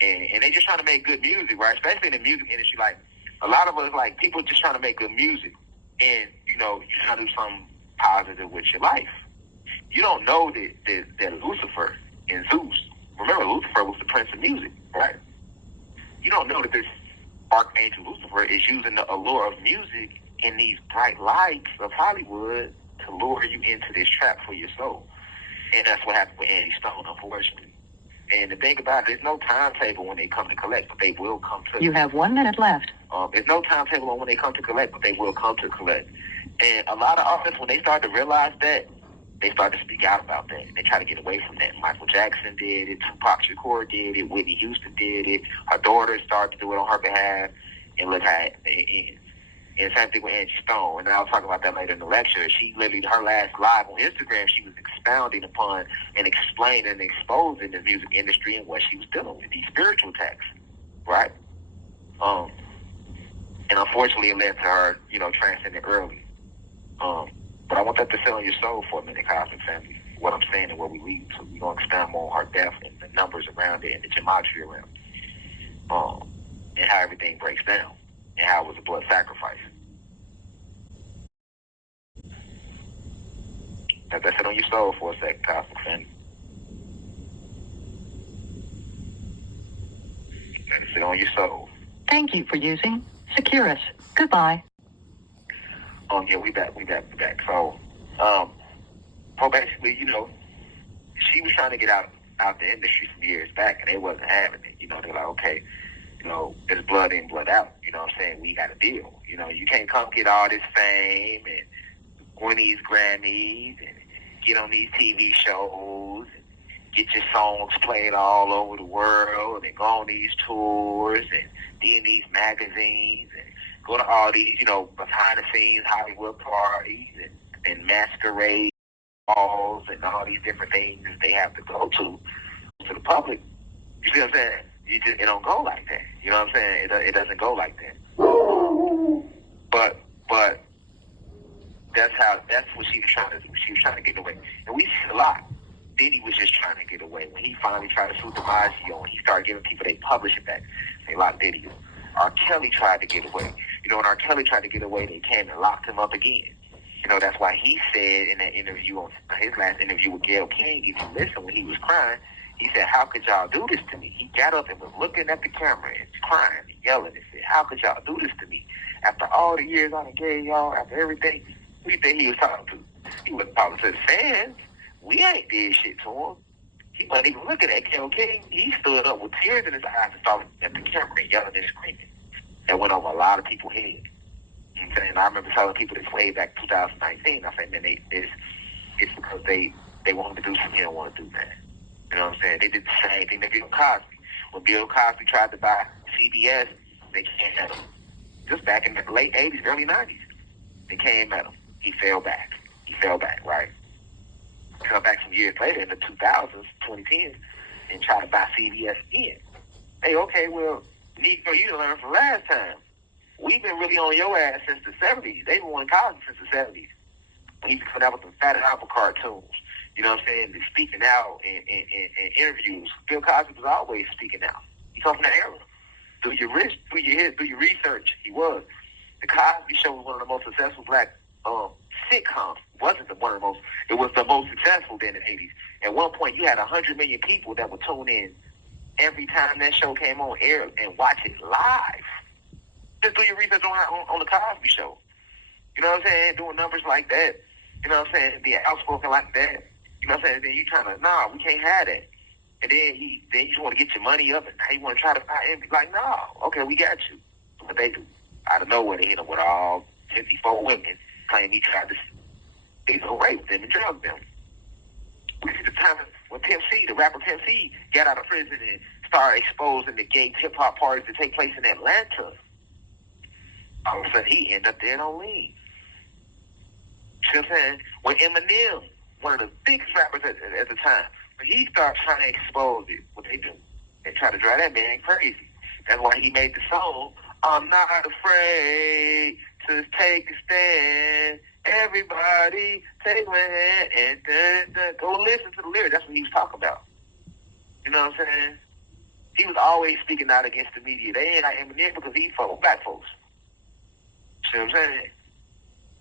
and they just trying to make good music, right? Especially in the music industry. Like, a lot of us, like, people just trying to make good music. And, you know, you're trying to do something positive with your life. You don't know that Lucifer and Zeus, remember, Lucifer was the prince of music, right? You don't know that this archangel Lucifer is using the allure of music and these bright lights of Hollywood to lure you into this trap for your soul. And that's what happened with Angie Stone, unfortunately. And the thing about it, there's no timetable when they come to collect, but they will come to. You have 1 minute left. There's no timetable on when they come to collect, but they will come to collect. And a lot of artists, when they start to realize that, they start to speak out about that. They try to get away from that. Michael Jackson did it. Tupac Shakur did it. Whitney Houston did it. Her daughter started to do it on her behalf. And look how it ends. And same thing with Angie Stone. And I'll talk about that later in the lecture. She literally, her last live on Instagram, she was expounding upon and explaining and exposing the music industry and what she was dealing with, these spiritual attacks, right? And unfortunately, it led to her, you know, transcending early. But I want that to sit on your soul for a minute, Cosmic Family. What I'm saying and what we lead to. We're going to expand more on her death and the numbers around it and the gematria around it. And how everything breaks down. And how it was a blood sacrifice. Let that sit on your soul for a second, Cosmic Family. Let it sit on your soul. Thank you for using Securus. Goodbye. Yeah, we back. So, basically, you know, she was trying to get out the industry some years back, and they wasn't having it. You know, they're like, okay, you know, there's blood in, blood out. You know what I'm saying? We got a deal. You know, you can't come get all this fame and win these Grammys and get on these TV shows and get your songs played all over the world and go on these tours and be in these magazines and go to all these, you know, behind the scenes Hollywood parties and masquerade balls and all these different things they have to go to the public. You see what I'm saying? It don't go like that. You know what I'm saying? It doesn't go like that. But that's what she was trying to do. She was trying to get away. And we see a lot. Diddy was just trying to get away. When he finally tried to sue DiMaggio and he started giving people their publishing back, they locked Diddy up. R. Kelly tried to get away. When R. Kelly tried to get away, they came and locked him up again. That's why he said in that interview, on his last interview with Gayle King, if you listen, when he was crying, he said, "How could y'all do this to me?" He got up and was looking at the camera and crying and yelling and said, "How could y'all do this to me? After all the years I done gave y'all, after everything." Who you think he was talking to? He wasn't talking to the fans. We ain't did shit to him. He wasn't even looking at Gayle King. He stood up with tears in his eyes and started at the camera and yelling and screaming. That went over a lot of people's heads. You know what I'm saying? I remember telling people this way back in 2019. I said, man, it's because they wanted to do something he don't want to do, man. You know what I'm saying? They did the same thing to Bill Cosby. When Bill Cosby tried to buy CBS, they came at him. Just back in the late 80s, early 90s. They came at him. He fell back, right? Come back some years later in the 2000s, 2010s, and try to buy CBS again. Hey, okay, well, Nico, you done learned from last time. We've been really on your ass since the 70s. They've been wanting Cosby since the 70s. When he was coming out with the Fat Apple cartoons. You know what I'm saying? They're speaking out in interviews. Bill Cosby was always speaking out. He's from that era. Do your research. He was. The Cosby Show was one of the most successful black sitcoms. It was the most successful then in the 80s. At one point, you had 100 million people that would tune in every time that show came on air and watch it live. Just do your research on the Cosby Show. You know what I'm saying? Doing numbers like that. You know what I'm saying? Being outspoken like that. You know what I'm saying? Then you trying to, nah, we can't have that. And then you just want to get your money up, and now you want to try to buy it. Like, no, okay, we got you. What they do. Out of nowhere, they hit him with all 54 women, claim he tried to rape them and drug them. We see the time when Pimp C, the rapper Pimp C, got out of prison and started exposing the gay hip-hop parties that take place in Atlanta. All of a sudden, he ended up there on leave. See what I'm saying? When Eminem, one of the biggest rappers at the time, when he started trying to expose it, what they do, they try to drive that man crazy. That's why he made the song, "I'm not afraid to take a stand. Everybody take my hand and go listen to the lyrics." That's what he was talking about. You know what I'm saying? He was always speaking out against the media. They ain't like Eminem because he fought black folks. See what I'm saying?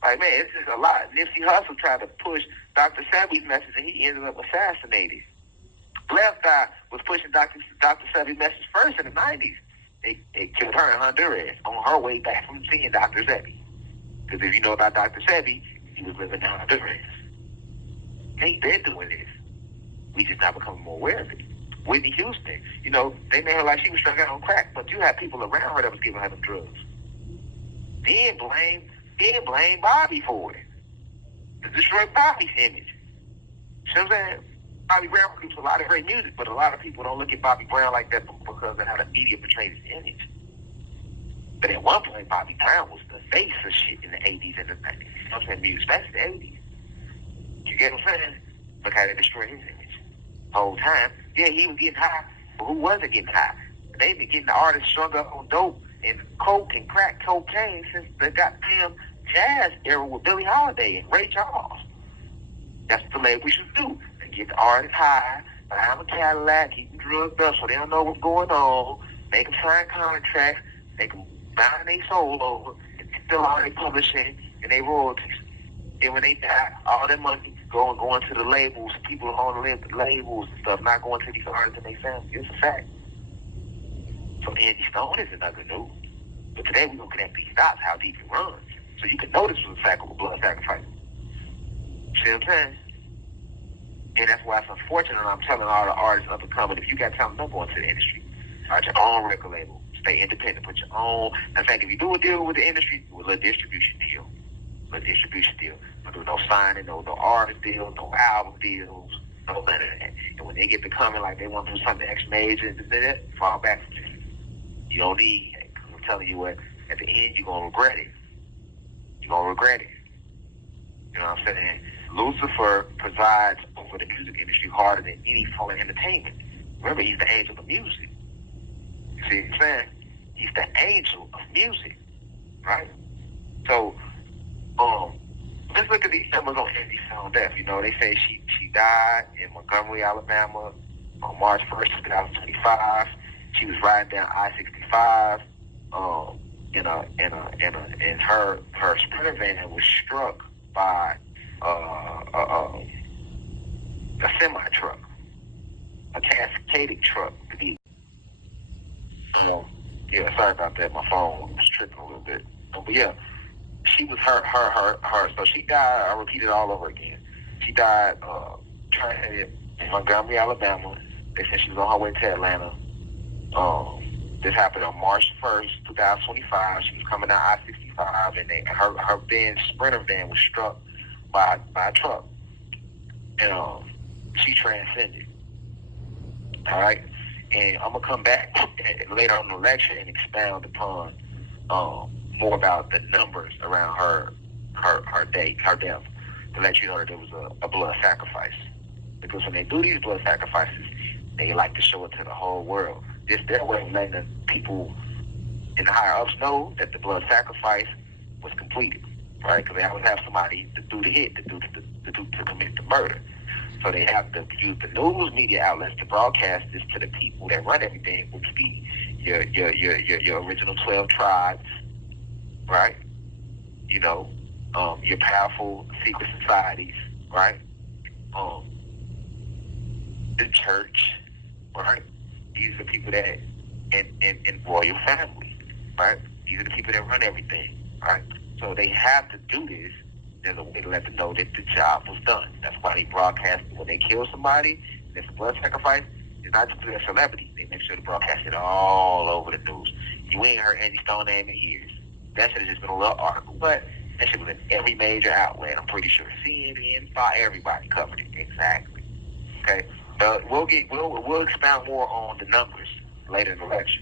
Like, man, it's just a lot. Nipsey Hussle tried to push Dr. Sebi's message, and he ended up assassinated. Left Eye was pushing Dr. Sebi's message first in the 90s. They killed her in Honduras on her way back from seeing Dr. Sebi. Because if you know about Dr. Sebi, he was living in Honduras. They've been doing this. We just not becoming more aware of it. Whitney Houston, they made her like she was struck out on crack, but you had people around her that was giving her them drugs. Then blame Bobby for it. To destroy Bobby's image. See what I'm saying? Bobby Brown produced a lot of great music, but a lot of people don't look at Bobby Brown like that because of how the media portrays his image. But at one point, Bobby Brown was the face of shit in the 80s and the 90s. You know what I'm saying? Music, especially the 80s. You get what I'm saying? Look how they destroyed his image. The whole time, yeah, he was getting high, but who wasn't getting high? They've been getting the artists strung up on dope and coke and crack cocaine since the goddamn jazz era with Billie Holiday and Ray Charles. That's what the label should do. They get the artists high, buy them a Cadillac, keep them drugged up so they don't know what's going on, make them sign contracts, make them buy their soul over, and fill out their publishing and their royalties. And when they die, all that money going to the labels, people on the labels and stuff, not going to these artists and their families. It's a fact. So Angie Stone isn't nothing new. But today we're going to connect these dots, how deep it runs. So you can know this was a blood sacrifice. See what I'm saying? And that's why it's unfortunate, and I'm telling all the artists up and coming, if you got talent, don't go into the industry. Start your own record label. Stay independent. Put your own. In fact, if you do a deal with the industry, do a little distribution deal. Don't do no signing, no artist deals, no album deals, no none of that. And when they get to coming like they want to do something extra major, fall back from it. You don't need it. I'm telling you what, at the end, you're going to regret it. You're going to regret it. You know what I'm saying? Lucifer presides over the music industry harder than any form of entertainment. Remember, he's the angel of music. You see what I'm saying? He's the angel of music, right? So, Let's look at these numbers on Angie Stone death. You know, they say she died in Montgomery, Alabama on March 1st, 2025. She was riding down I-65. And her Sprinter van was struck by a semi truck, a cascading truck. Yeah, sorry about that. My phone was tripping a little bit. But yeah, she was her. So she died. I repeat it all over again. She died trying in Montgomery, Alabama. They said she was on her way to Atlanta. This happened on March 1st, 2025. She was coming down I-65, and her Sprinter van was struck by a truck, and she transcended. All right, and I'm gonna come back later on in the lecture and expound upon more about the numbers around her death, to let you know that there was a blood sacrifice. Because when they do these blood sacrifices, they like to show it to the whole world. It's their way of letting the people in the higher ups know that the blood sacrifice was completed, right? Because they always have somebody to do the hit, to commit the murder. So they have to use the news media outlets to broadcast this to the people that run everything, which be your original 12 tribes, right? You know, your powerful secret societies, right? The church, right? These are the people that in royal family, right? These are the people that run everything, right? So they have to do this. There's a way to let them know that the job was done. That's why they broadcast when they kill somebody. There's a blood sacrifice. It's not just their celebrity. They make sure to broadcast it all over the news. You ain't heard Angie Stone name in years. That should have just been a little article, but that shit was in every major outlet. I'm pretty sure CNN, everybody covered it exactly. Okay. We'll expound more on the numbers later in the lecture.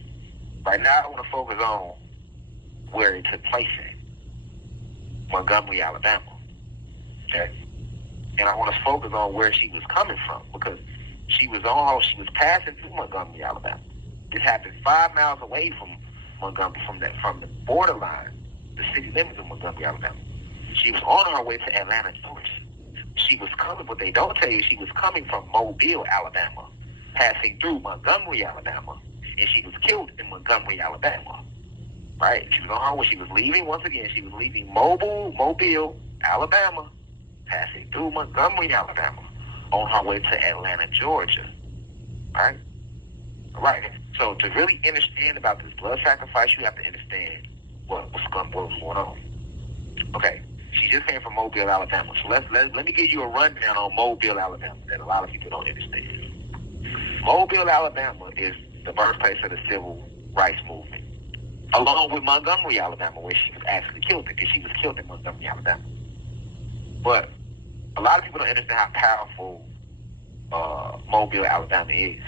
Right now, I want to focus on where it took place in Montgomery, Alabama. Okay, and I want to focus on where she was coming from, because she was passing through Montgomery, Alabama. This happened 5 miles away from Montgomery, from the borderline, the city limits of Montgomery, Alabama. She was on her way to Atlanta, Georgia. She was coming, but they don't tell you she was coming from Mobile, Alabama, passing through Montgomery, Alabama, and she was killed in Montgomery, Alabama. Right? She was on her way. She was leaving, once again, she was leaving Mobile, Alabama, passing through Montgomery, Alabama, on her way to Atlanta, Georgia. Right? Right. So to really understand about this blood sacrifice, you have to understand what was going on. Okay. She just came from Mobile, Alabama. So let me give you a rundown on Mobile, Alabama, that a lot of people don't understand. Mobile, Alabama is the birthplace of the civil rights movement, along with Montgomery, Alabama, where she was actually killed, because she was killed in Montgomery, Alabama. But a lot of people don't understand how powerful Mobile, Alabama is,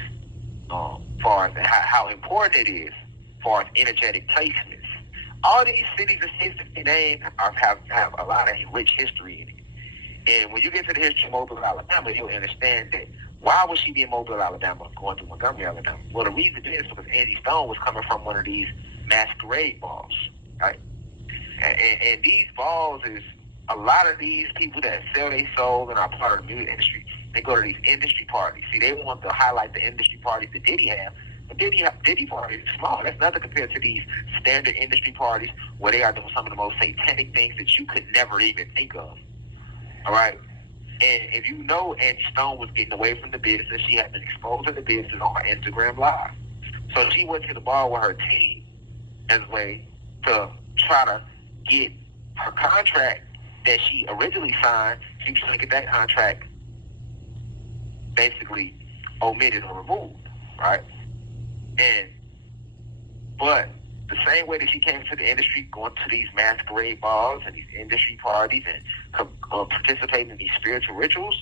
far as how important it is, far as energetic placements. All these cities and states that they name have a lot of rich history in it. And when you get to the history of Mobile, Alabama, you'll understand that why would she be in Mobile, Alabama, going to Montgomery, Alabama? Well, the reason is because Angie Stone was coming from one of these masquerade balls, right? And these balls is a lot of these people that sell their soul and are part of the music industry. They go to these industry parties. See, they want to highlight the industry parties that Diddy have. But Diddy parties is small. That's nothing compared to these standard industry parties where they are doing some of the most satanic things that you could never even think of. All right? And if you know Angie Stone was getting away from the business, she had been exposed to the business on her Instagram Live. So she went to the bar with her team as a way to try to get her contract that she originally signed. She was trying to get that contract basically omitted or removed, right? But the same way that she came into the industry, going to these masquerade balls and these industry parties and participating in these spiritual rituals,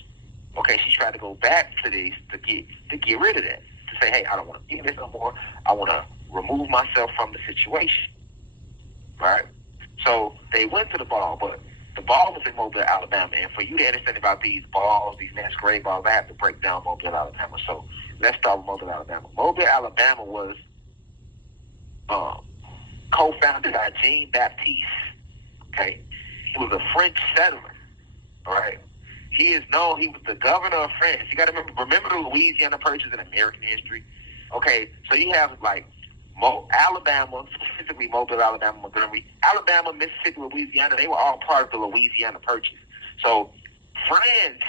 okay, she tried to go back to these to get rid of that. To say, hey, I don't want to do this no more. I want to remove myself from the situation, right? So they went to the ball, but the ball was in Mobile, Alabama. And for you to understand about these balls, these masquerade balls, I have to break down Mobile, Alabama. So let's start with Mobile, Alabama. Mobile, Alabama was co-founded by Jean Baptiste. Okay, he was a French settler All right. He is known. He was the governor of France. You got to remember the Louisiana Purchase in American history. Okay, so you have like Alabama, specifically Mobile, Alabama, Montgomery, Alabama, Mississippi, Louisiana. They were all part of the Louisiana Purchase. So France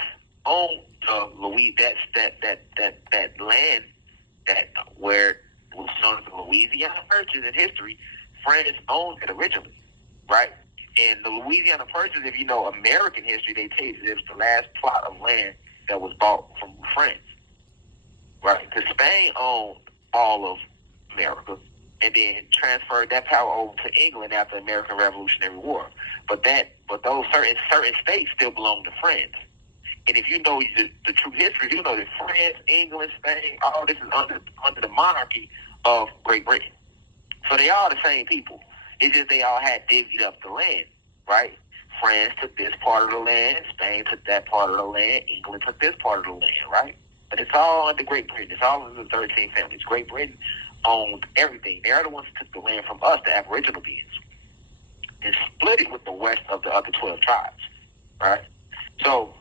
owned that land where it was known as the Louisiana Purchase in history. France owned it originally, right? And the Louisiana Purchase, if you know American history, they tell you that it was the last plot of land that was bought from France, right? Because Spain owned all of America and then transferred that power over to England after the American Revolutionary War. But those certain states still belong to France. And if you know the true history, you know that France, England, Spain, all this is under the monarchy of Great Britain. So they all the same people. It's just they all had divvied up the land, right? France took this part of the land, Spain took that part of the land, England took this part of the land, right? But it's all under Great Britain. It's all under the 13 families. Great Britain owned everything. They're the ones who took the land from us, the Aboriginal beings, and split it with the rest of the other 12 tribes, right? So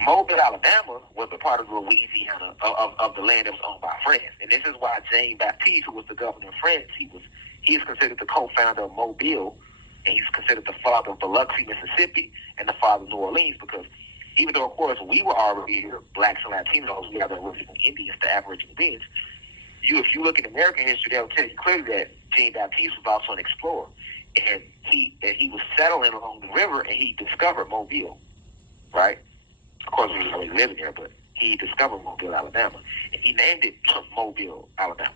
Mobile, Alabama was a part of Louisiana, of the land that was owned by France. And this is why Jean-Baptiste, who was the governor of France, he is considered the co-founder of Mobile, and he's considered the father of Biloxi, Mississippi, and the father of New Orleans, because even though, of course, we were already here, blacks and Latinos, we are the original Indians, the Aboriginal beings. If you look at American history, they'll tell you clearly that Jean-Baptiste was also an explorer. And he was settling along the river, and he discovered Mobile, right? Of course, he was already living there, but he discovered Mobile, Alabama. And he named it Mobile, Alabama,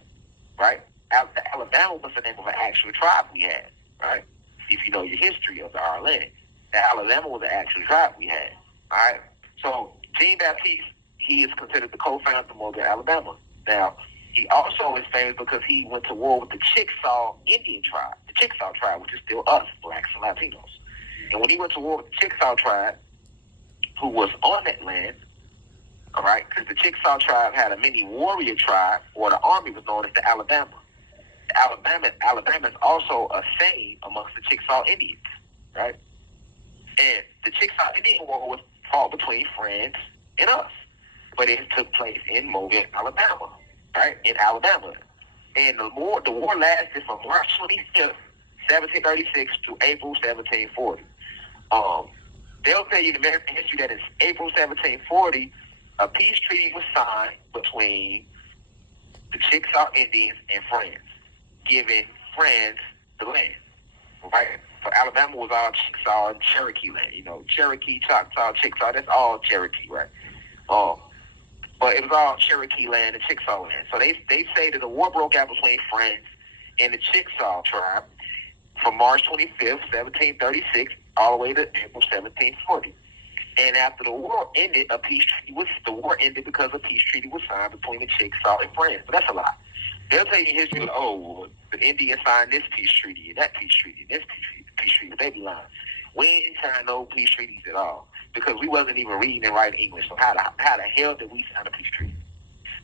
right? Alabama was the name of an actual tribe we had, right? If you know your history of our land. Alabama was the actual tribe we had, all right? So Jean-Baptiste, he is considered the co-founder of Mobile, Alabama. Now, he also is famous because he went to war with the Chickasaw Indian tribe, the Chickasaw tribe, which is still us, blacks and Latinos. And when he went to war with the Chickasaw tribe, who was on that land, all right, because the Chickasaw tribe had a mini warrior tribe, or the army was known as the Alabama. Alabama is also a saying amongst the Chickasaw Indians, right? And the Chickasaw Indian War was fought between France and us, but it took place in Mobile, Alabama, right? In Alabama. And the war lasted from March 25th, 1736 to April 1740. They'll tell you in American history that in April 1740, a peace treaty was signed between the Chickasaw Indians and France, giving France the land, right? So Alabama was all Chickasaw and Cherokee land. You know, Cherokee, Choctaw, Chickasaw, that's all Cherokee, right? But it was all Cherokee land and Chickasaw land. So they say that the war broke out between France and the Chickasaw tribe from March 25th, 1736, all the way to April 1740. And after the war ended, the war ended because a peace treaty was signed between the Chickasaw and France. But that's a lie. They'll tell you in history, the Indians signed this peace treaty and that peace treaty and this peace treaty. They be lying. We ain't signed no peace treaties at all because we wasn't even reading and writing English. So how the hell did we sign a peace treaty?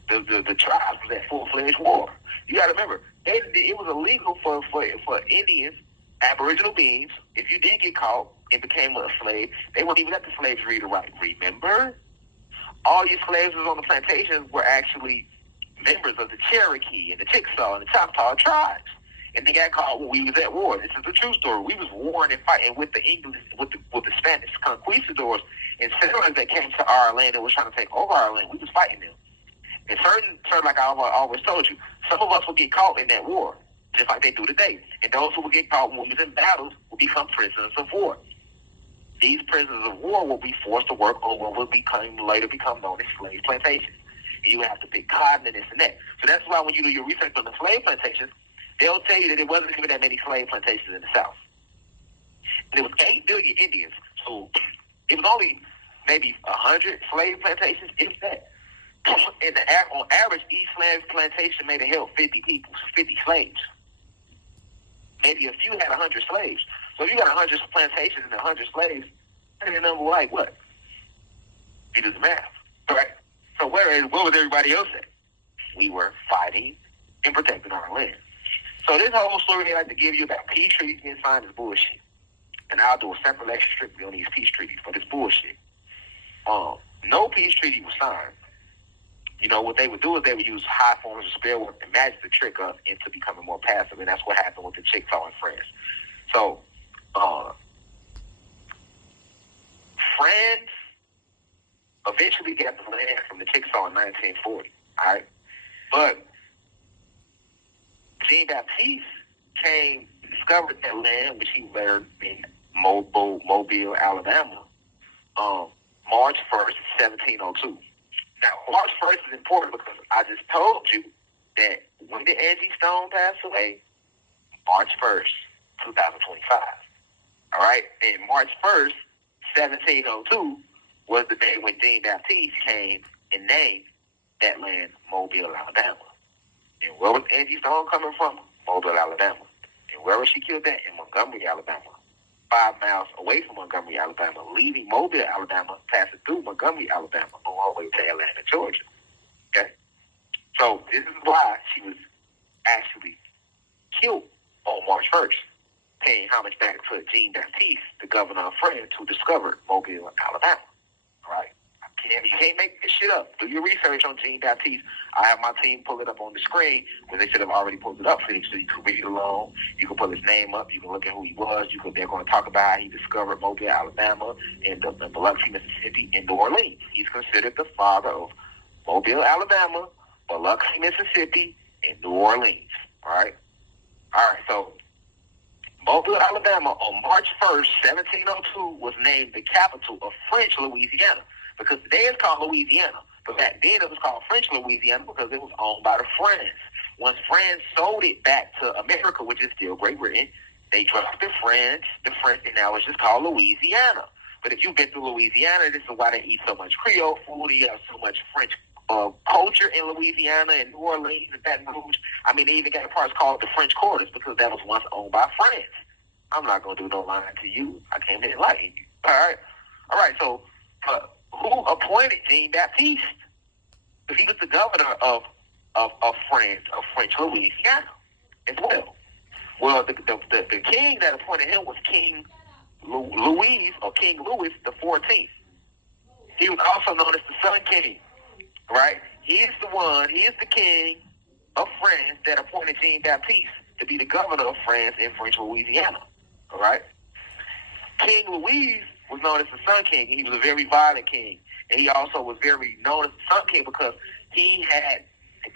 The tribes was at full-fledged war. You got to remember, it was illegal for Indians, Aboriginal beings, if you did get caught and became a slave, they wouldn't even let the slaves read or write. Remember? All your slaves was on the plantations were actually members of the Cherokee and the Chickasaw and the Choctaw tribes. And they got caught when we was at war. This is a true story. We was warring and fighting with the English, with the Spanish conquistadors and settlers that came to our land and was trying to take over our land. We was fighting them. And certain like I always told you, some of us will get caught in that war, just like they do today. And those who will get caught when we was in battles will become prisoners of war. These prisoners of war will be forced to work on what will later become known as slave plantations. And you have to pick cotton and this and that. So that's why when you do your research on the slave plantations, they'll tell you that there wasn't even that many slave plantations in the South. And it was 8 billion Indians. So it was only maybe 100 slave plantations, if that. And on average, each slave plantation may have held 50 people, 50 slaves. Maybe a few had 100 slaves. So if you got 100 plantations and 100 slaves, that's a number like what? You do the math, right? So what was everybody else at? We were fighting and protecting our land. So this whole story they like to give you about peace treaties being signed is bullshit. and I'll do a separate lecture strictly on these peace treaties, but it's bullshit. No peace treaty was signed. You know, what they would do is they would use high forms of spell work and magic to trick us into becoming more passive, and that's what happened with the Chickasaw and France. So, France eventually got the land from the Chickasaw in 1940, all right? But Jean-Baptiste discovered that land, which he learned in Mobile, Alabama, March 1st, 1702. Now, March 1st is important because I just told you that when did Angie Stone pass away? March 1st, 2025. All right? And March 1st, 1702 was the day when Jean-Baptiste came and named that land Mobile, Alabama. And where was Angie Stone coming from? Mobile, Alabama. And where was she killed at? In Montgomery, Alabama. 5 miles away from Montgomery, Alabama, leaving Mobile, Alabama, passing through Montgomery, Alabama, all the way to Atlanta, Georgia. Okay? So this is why she was actually killed on March 1st, paying homage back to Jean-Baptiste, the governor of France, who discovered Mobile, Alabama. All right? You can't make this shit up. Do your research on Jean-Baptiste. I have my team pull it up on the screen, where they should have already pulled it up for you, so you can read along. You can pull his name up. You can look at who he was. They're going to talk about how he discovered Mobile, Alabama, and the Biloxi, Mississippi, and New Orleans. He's considered the father of Mobile, Alabama, Biloxi, Mississippi, and New Orleans. All right? All right, so Mobile, Alabama, on March 1st, 1702, was named the capital of French Louisiana. Because today it's called Louisiana, but back then it was called French Louisiana because it was owned by the France. Once France sold it back to America, which is still Great Britain, they dropped the French, and now it's just called Louisiana. But if you've been to Louisiana, this is why they eat so much Creole food. You have so much French culture in Louisiana and New Orleans and Baton Rouge. I mean, they even got a part called the French Quarters because that was once owned by France. I'm not going to do no lying to you. I came to enlighten you. All right, so who appointed Jean-Baptiste? Because he was the governor of France, of French Louisiana as well. Well, the king that appointed him was King Louis the 14th. He was also known as the Sun King, right? He is the king of France that appointed Jean-Baptiste to be the governor of France in French Louisiana, all right? King Louis was known as the Sun King. He was a very violent king. And he also was very known as the Sun King because he had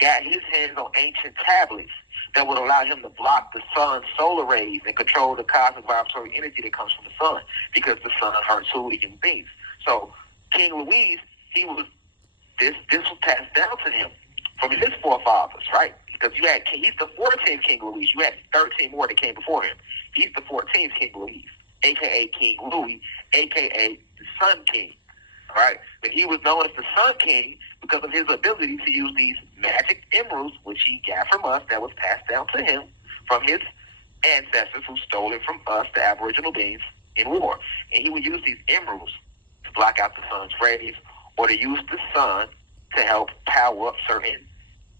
got his hands on ancient tablets that would allow him to block the sun's solar rays and control the cosmic vibratory energy that comes from the sun because the sun hurts human beings. So King Louis, this was passed down to him from his forefathers, right? Because he's the 14th King Louis. You had 13 more that came before him. He's the 14th King Louis, a.k.a. King Louis, a.k.a. the Sun King, all right? But he was known as the Sun King because of his ability to use these magic emeralds, which he got from us, that was passed down to him from his ancestors who stole it from us, the Aboriginal beings, in war. And he would use these emeralds to block out the sun's rays or to use the sun to help power up certain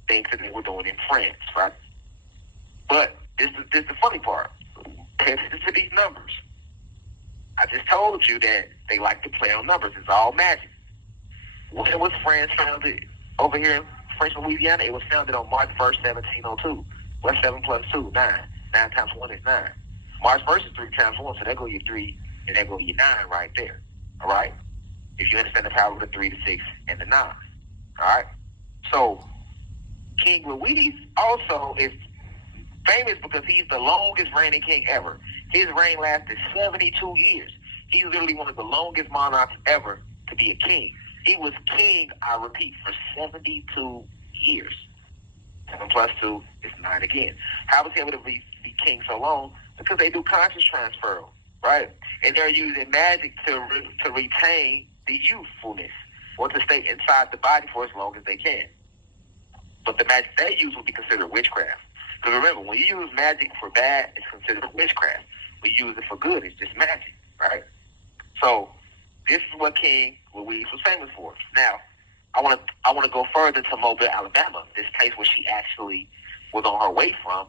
things that they were doing in France, right? But this is the funny part. Pay attention to these numbers. I just told you that they like to play on numbers. It's all magic. When was France founded over here in French Louisiana? It was founded on March 1st, 1702. What's 7 plus 2? 9. 9 times 1 is 9. March 1st is 3 times 1, so that go your 3, and that go your 9 right there. All right? If you understand the power of the 3, the 6, and the 9. All right? So, King Louis also is famous because he's the longest reigning king ever. His reign lasted 72 years. He's literally one of the longest monarchs ever to be a king. He was king, I repeat, for 72 years. 7 plus 2 is 9 again. How was he able to be king so long? Because they do conscious transfer, right? And they're using magic to retain the youthfulness or to stay inside the body for as long as they can. But the magic they use will be considered witchcraft. Because remember, when you use magic for bad, it's considered witchcraft. When you use it for good, it's just magic, right? So this is what King Louis was famous for. Now, I want to go further to Mobile, Alabama, this place where she actually was on her way from,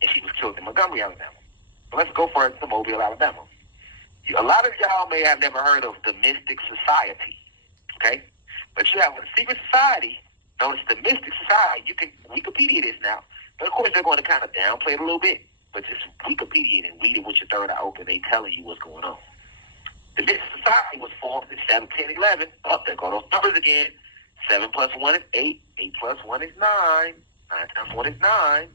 and she was killed in Montgomery, Alabama. So let's go further to Mobile, Alabama. A lot of y'all may have never heard of the Mystic Society, okay? But you have a secret society known as the Mystic Society. You can Wikipedia this now. But of course, they're going to kind of downplay it a little bit. But just Wikipedia it and read it with your third eye open. They telling you what's going on. The Mystic Society was formed in 1711. Oh, there go those numbers again. 7 plus 1 is 8. 8 plus 1 is 9. 9 times 1 is 9.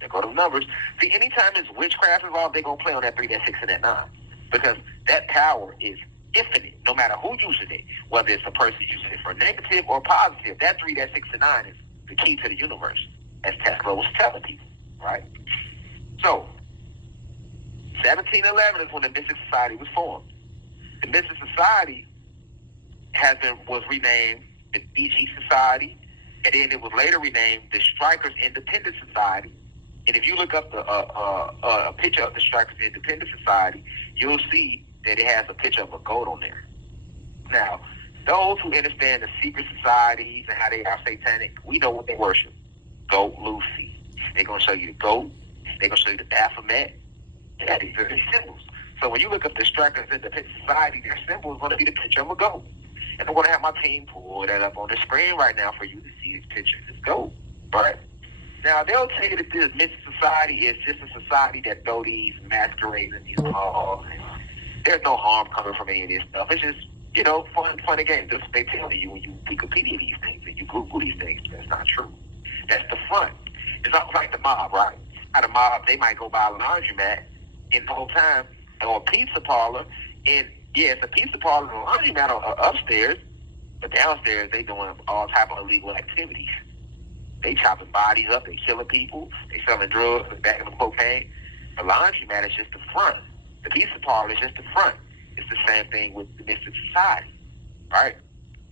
There go those numbers. See, anytime there's witchcraft involved, they're going to play on that 3, that 6, and that 9. Because that power is infinite, no matter who uses it. Whether it's a person using it for negative or positive, that 3, that 6, and 9 is the key to the universe, as Tesla was telling people, right? So, 1711 is when the Mystic Society was formed. The Mystic Society was renamed the BG Society, and then it was later renamed the Strikers Independent Society. And if you look up a picture of the Strikers Independent Society, you'll see that it has a picture of a goat on there. Now, those who understand the secret societies and how they are satanic, we know what they worship. Goat Lucy. They're going to show you the goat. They're going to show you the Baphomet. And that is their symbols. So when you look up the Strikers Independent Society, their symbol is going to be the picture of a goat. And I'm going to have my team pull that up on the screen right now for you to see this picture of this goat. Right? Now, they'll tell you that this Mystic Society is just a society that throw these masquerades and these laws. There's no harm coming from any of this stuff. It's just, fun and games. That's what they tell you when you Wikipedia these things and you Google these things. That's not true. That's the fun. It's almost like the mob, right? How the mob, they might go by a laundromat in the whole time, or a pizza parlor, and it's a pizza parlor and a laundromat are upstairs, but downstairs they doing all type of illegal activities. They chopping bodies up, they killing people, they selling drugs, they backing them cocaine. The laundromat is just the front. The pizza parlor is just the front. It's the same thing with the Mystic Society, right?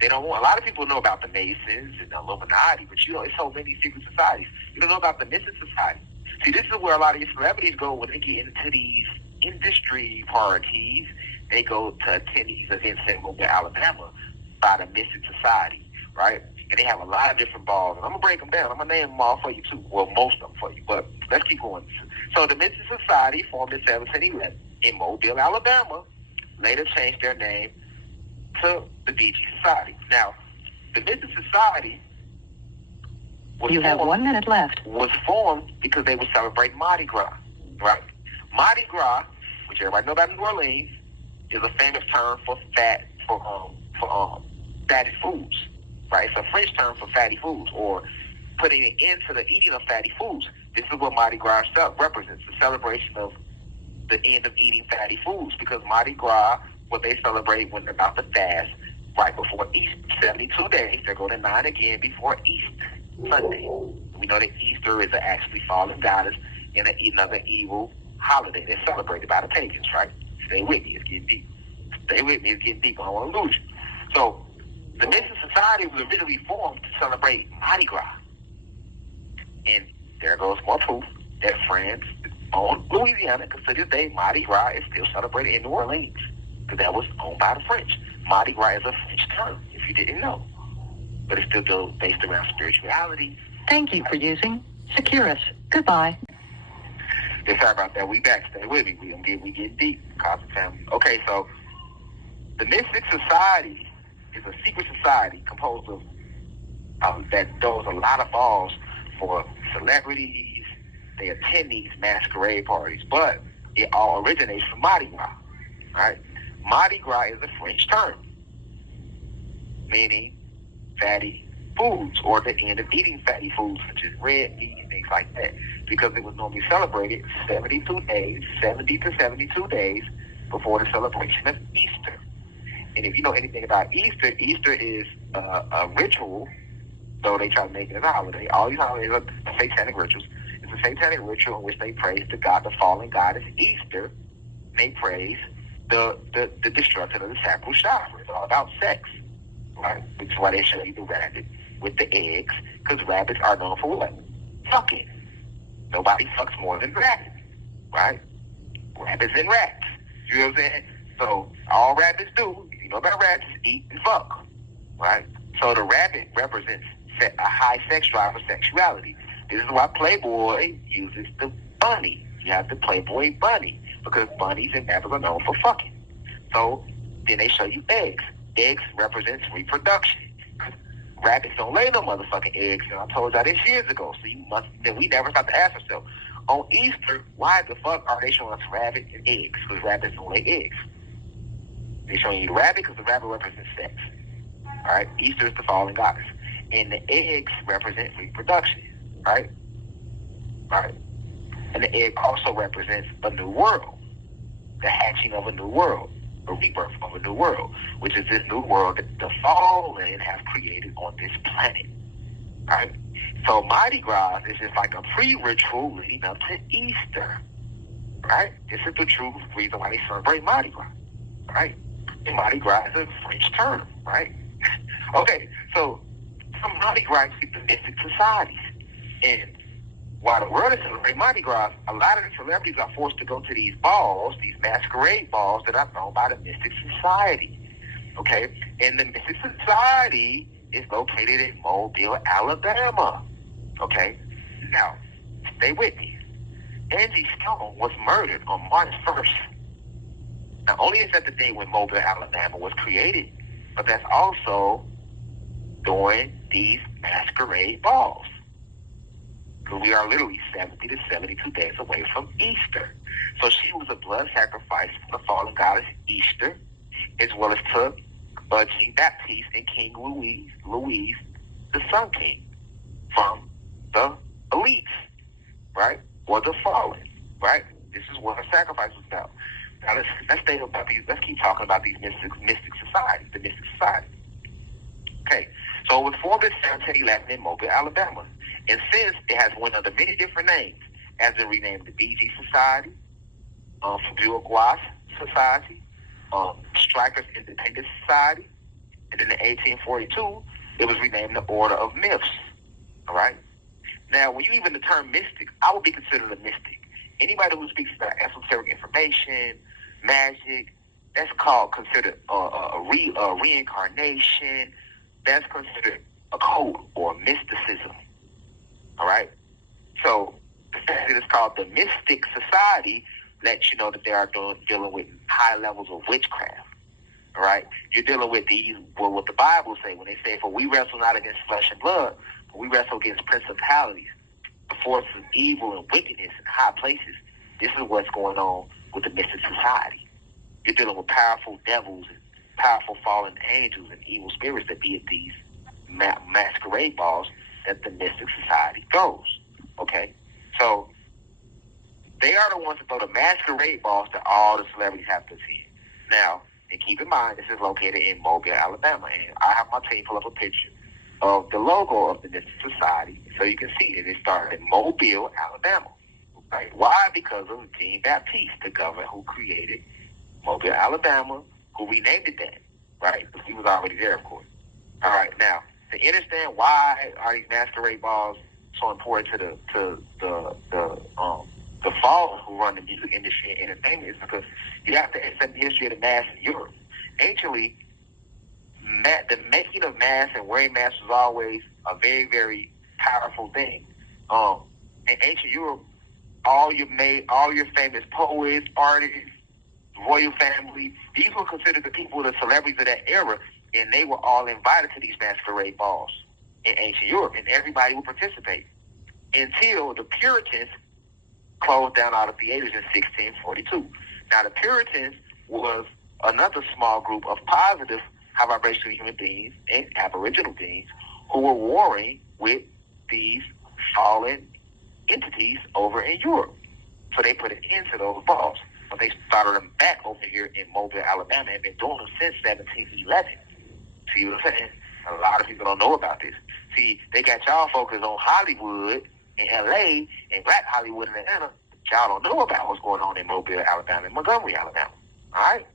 They don't want. A lot of people know about the Masons and the Illuminati, but it's so many secret societies. You don't know about the Mystic Society. See, this is where a lot of these celebrities go when they get into these industry parties. They go to attend these events in Mobile, Alabama, by the Mystic Society, right? And they have a lot of different balls. And I'm going to break them down. I'm going to name them all for you, too. Well, most of them for you. But let's keep going. So the Mystic Society formed in 1711 in Mobile, Alabama, later changed their name to the BG Society. Now, the Mystic Society You have 1 minute left. Was formed because they would celebrate Mardi Gras, right? Mardi Gras, which everybody know about New Orleans, is a famous term for fatty foods, right? It's a French term for fatty foods, or putting an end to the eating of fatty foods. This is what Mardi Gras represents, the celebration of the end of eating fatty foods, because Mardi Gras, what they celebrate when they're about to fast, right before Easter, 72 days, they're going to 9 again before Easter Sunday. We know that Easter is an actually fallen goddess and another evil holiday that's celebrated by the pagans, right? Stay with me, it's getting deep. Stay with me, it's getting deep. I don't want to lose you. So, the Mystic Society was originally formed to celebrate Mardi Gras. And there goes more proof that France owned Louisiana, because to this day, Mardi Gras is still celebrated in New Orleans, because that was owned by the French. Mardi Gras is a French term, if you didn't know. But it's still based around spirituality. Thank you for using Securus. Goodbye. Yeah, sorry about that. We back. Stay with me. We get deep. Cosmic family. Okay, so the Mystic Society is a secret society composed of that does a lot of balls for celebrities. They attend these masquerade parties, but it all originates from Mardi Gras. Right? Mardi Gras is a French term, meaning fatty foods, or the end of eating fatty foods such as red meat and things like that, because it was normally celebrated 70 to 72 days before the celebration of Easter. And if you know anything about Easter, Easter is a ritual, though they try to make it a holiday. All these holidays are satanic rituals. It's a satanic ritual in which they praise the god, the fallen goddess Easter. They praise the destruction of the sacral chakra. It's all about sex, right? Which is why they show you the rabbit with the eggs, because rabbits are known for what? Fucking. Nobody fucks more than rabbits, right? Rabbits and rats. You know what I'm saying? So all rabbits do, if you know about rabbits, eat and fuck, right? So the rabbit represents a high sex drive for sexuality. This is why Playboy uses the bunny. You have the Playboy bunny, because bunnies and rabbits are known for fucking, So then they show you eggs. Eggs represents reproduction. Rabbits don't lay no motherfucking eggs, and I told y'all this years ago. So then we never stop to ask ourselves, on Easter, why the fuck are they showing us rabbits and eggs? Because rabbits don't lay eggs. They're showing you the rabbit because the rabbit represents sex. All right, Easter is the fallen goddess, and the eggs represent reproduction. Right, all right, and the egg also represents a new world, the hatching of a new world, a rebirth of a new world, which is this new world that the fallen have created on this planet. All right, so Mardi Gras is just like a pre-ritual leading up to Easter. Right, this is the true reason why they celebrate Mardi Gras. Right, and Mardi Gras is a French term. Right. Okay, so some Mardi Gras is the mystic societies. And while the world is celebrating Mardi Gras, a lot of the celebrities are forced to go to these balls, these masquerade balls that are thrown by the mystic society. Okay? And the mystic society is located in Mobile, Alabama. Okay? Now, stay with me. Angie Stone was murdered on March 1st. Not only is that the day when Mobile, Alabama was created, but that's also during these masquerade balls. Because we are literally 70 to 72 days away from Easter. So she was a blood sacrifice for the fallen goddess Easter, as well as to Jean Baptiste and King Louis, the Sun King, from the elites, right? Or the fallen, right? This is what her sacrifice was about. Now let's stay about these. Let's keep talking about these mystic societies, the mystic society. Okay, so it was formed in 1711 in Mobile, Alabama, and since it has one of the many different names, has been renamed the BG Society, Bourgeois Society, Strikers Independent Society, and then in 1842 it was renamed the Order of Myths. All right. Now, when you even the term mystic, I would be considered a mystic. Anybody who speaks about esoteric information, magic, that's considered a reincarnation. That's considered a code or mysticism. All right? So the fact that it's called the Mystic Society lets you know that they are dealing with high levels of witchcraft. All right? You're dealing with what the Bible say when they say, for we wrestle not against flesh and blood, but we wrestle against principalities, the forces of evil and wickedness in high places. This is what's going on with the Mystic Society. You're dealing with powerful devils and powerful fallen angels and evil spirits that be at these masquerade balls that the Mystic Society goes. Okay? So they are the ones that throw the masquerade balls that all the celebrities have to attend. Now, and keep in mind, this is located in Mobile, Alabama. And I have my team pull up a picture of the logo of the Mystic Society so you can see it. It started in Mobile, Alabama. Right? Why? Because of Jean Baptiste, the governor who created Mobile, Alabama, who renamed it that, right? Because he was already there, of course. All right, now to understand why are these masquerade balls so important to the fallen who run the music industry and entertainment is because you have to accept the history of the mask in Europe. Anciently, the making of masks and wearing masks was always a very, very powerful thing. In ancient Europe, all your famous poets, artists, royal family, these were considered the people, the celebrities of that era, and they were all invited to these masquerade balls in ancient Europe, and everybody would participate until the Puritans closed down all the theaters in 1642. Now, the Puritans was another small group of positive, high vibrational human beings and aboriginal beings who were warring with these fallen entities over in Europe. So they put an end to those balls. But they started them back over here in Mobile, Alabama, and been doing them since 1711. See what I'm saying? A lot of people don't know about this. See, they got y'all focused on Hollywood in L.A. and Black Hollywood in Atlanta. Y'all don't know about what's going on in Mobile, Alabama, and Montgomery, Alabama. All right?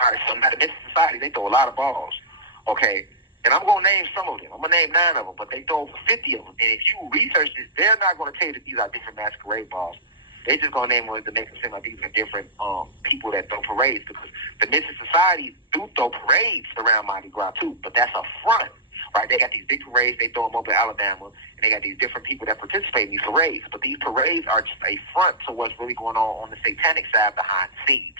All right, so now the Mystic Society, they throw a lot of balls. Okay? And I'm going to name some of them. I'm going to name 9 of them, but they throw over 50 of them. And if you research this, they're not going to tell you that these are different masquerade balls. They just going to name them to make it seem like these are different people that throw parades, because the Mystic Society do throw parades around Mardi Gras too, but that's a front, right? They got these big parades they throw them over Alabama, and they got these different people that participate in these parades. But these parades are just a front to what's really going on the satanic side behind the scenes.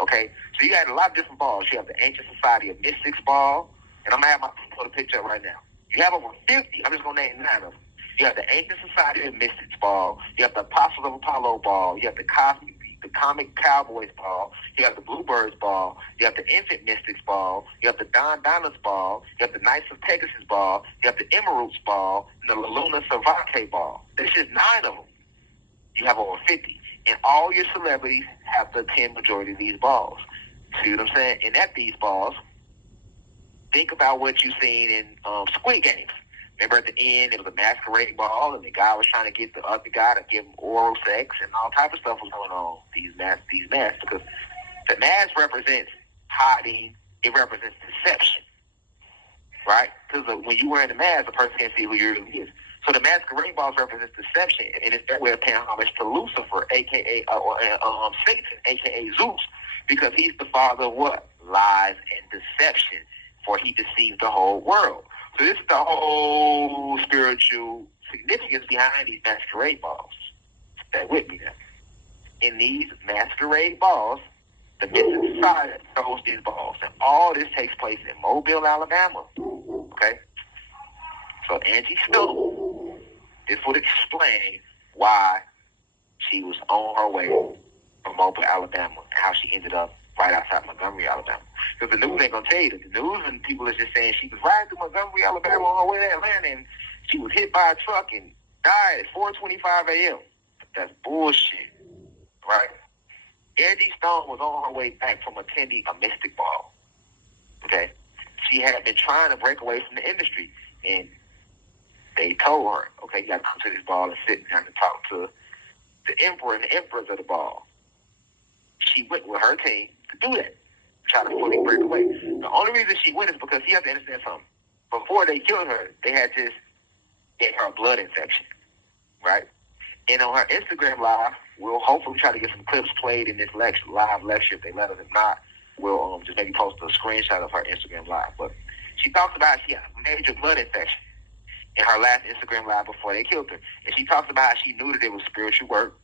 Okay, so you got a lot of different balls. You have the Ancient Society of Mystics ball, and I'm gonna have my put a picture up right now. You have over 50. I'm just gonna name 9 of them. You have the Ancient Society of Mystics ball. You have the Apostles of Apollo ball. You have the Comic Cowboys ball. You have the Bluebirds ball. You have the Infant Mystics ball. You have the Don Donnas ball. You have the Knights of Pegasus ball. You have the Emeralds ball and the Luna Cervantes ball. There's just 9 of them. You have over 50. And all your celebrities have the 10 majority of these balls. See what I'm saying? And at these balls, think about what you've seen in Squid Games. Remember at the end, it was a masquerade ball, and the guy was trying to get the other guy to give him oral sex, and all type of stuff was going on. These masks, because the mask represents hiding. It represents deception, right? Because when you wear the mask, the person can't see who you really is. So the masquerade balls represents deception, and it's their way of paying homage to Lucifer, aka Satan, aka Zeus, because he's the father of what? Lies and deception, for he deceives the whole world. So this is the whole spiritual significance behind these masquerade balls. Stay with me now. In these masquerade balls, the Mystic Society throws these balls, and all this takes place in Mobile, Alabama. Okay? So Angie Stone, this would explain why she was on her way from Mobile, Alabama, and how she ended up right outside Montgomery, Alabama. Because the news ain't going to tell you that. The news and people are just saying she was riding through Montgomery, Alabama on her way to Atlanta, and she was hit by a truck and died at 4:25 a.m. That's bullshit, right? Angie Stone was on her way back from attending a mystic ball, okay? She had been trying to break away from the industry, and they told her, okay, you got to come to this ball and sit down and talk to the emperor and the empress of the ball. She went with her team to do that, try to fully break away. The only reason she went is because you have to understand something. Before they killed her, they had just get her a blood infection, right? And on her Instagram live, we'll hopefully try to get some clips played in this live lecture if they let us. If not, we'll just maybe post a screenshot of her Instagram live. But she talks about she had a major blood infection in her last Instagram live before they killed her. And she talks about how she knew that it was spiritual work.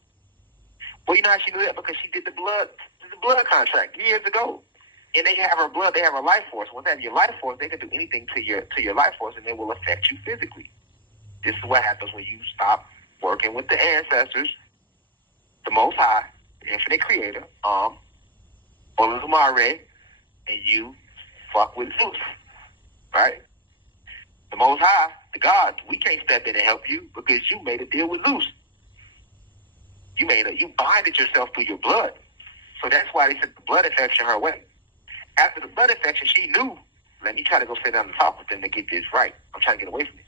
Well, you know how she knew that? Because she did the blood contract years ago. And they have her blood, they have her life force. Once they have your life force, they can do anything to your life force, and it will affect you physically. This is what happens when you stop working with the ancestors, the Most High, the Infinite Creator, Olazumare, and you fuck with Zeus, right? The Most High, the gods, we can't step in and help you because you made a deal with Zeus. You binded yourself through your blood. So that's why they sent the blood infection her way. After the blood infection, she knew, let me try to go sit down and talk with them to get this right. I'm trying to get away from this.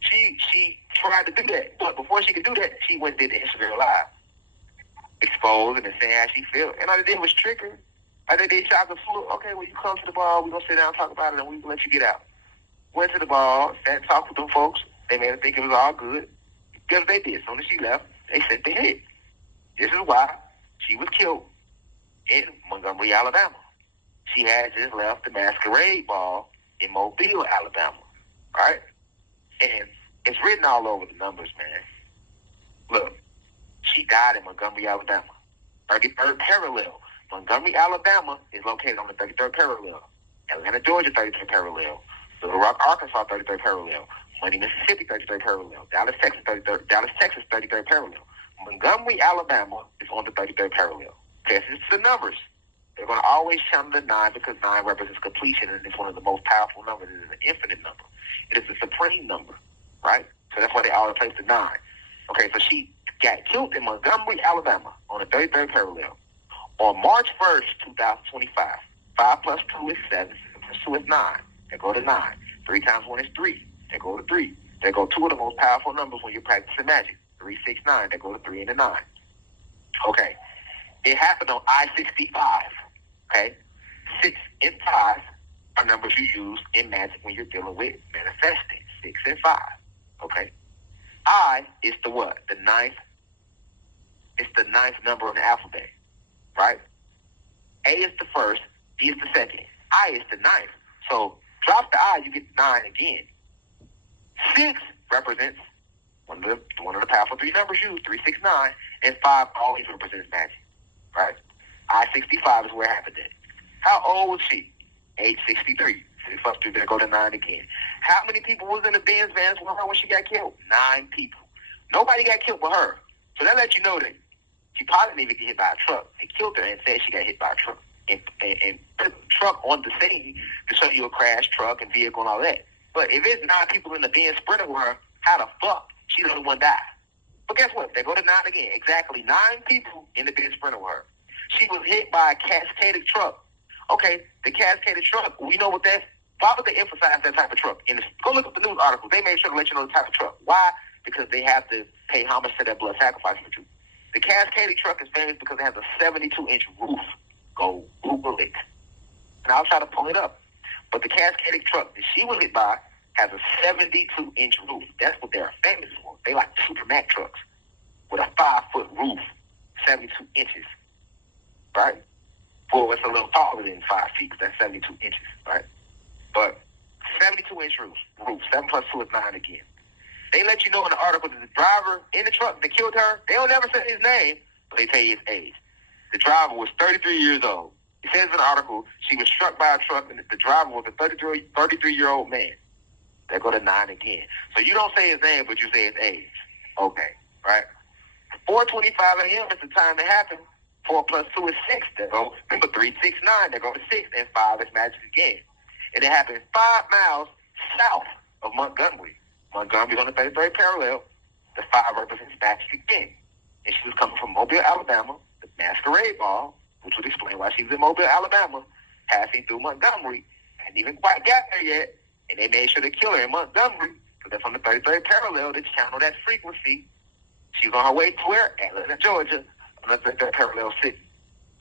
She tried to do that, but before she could do that, she went and did the Instagram live, exposing and saying how she felt. And all they did was trick her. All they did shock her full. Okay, well, you come to the ball, we're going to sit down and talk about it, and we're going to let you get out. Went to the ball, sat and talked with them folks. They made her think it was all good. Guess what they did? As soon as she left, they sent the hit. This is why she was killed in Montgomery, Alabama. She had just left the masquerade ball in Mobile, Alabama, right? And it's written all over the numbers, man. Look, she died in Montgomery, Alabama. 33rd parallel. Montgomery, Alabama is located on the 33rd parallel. Atlanta, Georgia, 33rd parallel. Little Rock, Arkansas, 33rd parallel. Money, Mississippi, 33rd parallel. Dallas, Texas, 33rd parallel. Montgomery, Alabama is on the 33rd parallel. Okay, so it's the numbers. They're going to always channel the 9 because 9 represents completion, and it's one of the most powerful numbers. It is an infinite number. It is the supreme number, right? So that's why they always place the 9. Okay, so she got killed in Montgomery, Alabama on the 33rd parallel on March 1st, 2025. 5 plus 2 is 7. 7 plus 2 is 9. They go to 9. 3 times 1 is 3. They go to 3. They go 2 of the most powerful numbers when you're practicing magic. 3, 6, 9. They go to 3 and the 9. Okay. It happened on I-65. Okay? 6 and 5 are numbers you use in magic when you're dealing with manifesting. 6 and 5. Okay? I is the what? The 9th. It's the 9th number in the alphabet. Right? A is the first. B is the second. I is the 9th. So drop the I, you get 9 again. 6 represents one of the powerful 3 numbers used, 3, 6, 9, and 5 always represents magic, right? I-65 is where it happened at. How old was she? Age 63. Fuck through there, go to 9 again. How many people was in the Benz vans with her when she got killed? 9 people. Nobody got killed but her. So that lets you know that she probably didn't even get hit by a truck. They killed her and said she got hit by a truck. And put the truck on the scene to show you a crash truck and vehicle and all that. But if it's 9 people in the Benz Sprinter with her, how the fuck she the only one died? But guess what? They go to 9 again. Exactly 9 people in the Benz Sprinter with her. She was hit by a cascaded truck. Okay, the cascaded truck, we know what that's. Why would they emphasize that type of truck? Go look at the news articles. They made sure to let you know the type of truck. Why? Because they have to pay homage to that blood sacrifice for you. The cascaded truck is famous because it has a 72-inch roof. Go Google it. And I'll try to pull it up. But the cascaded truck that she was hit by has a 72-inch roof. That's what they're famous for. They like Super Mac trucks with a 5-foot roof, 72 inches, right? Well, it's a little taller than 5 feet because that's 72 inches, right? But 72-inch roof, 7 plus 2 is 9 again. They let you know in the article that the driver in the truck that killed her, they don't ever say his name, but they tell you his age. The driver was 33 years old. It says in the article she was struck by a truck and the driver was a 33-year-old man. They go to 9 again. So you don't say his name, but you say his age. Okay, right? 4:25 a.m. is the time it happened. 4 plus 2 is 6. They go, remember 3, 6, 9. They go to 6, and 5 is magic again. And it happened 5 miles south of Montgomery. Montgomery's on the 33rd parallel. The 5 represents magic again. And she was coming from Mobile, Alabama. The masquerade ball, which would explain why she was in Mobile, Alabama, passing through Montgomery. Hadn't even quite got there yet. And they made sure to kill her in Montgomery because that's on the 33rd parallel to channel that frequency. She was on her way to where? Atlanta, Georgia, on the 33rd parallel city.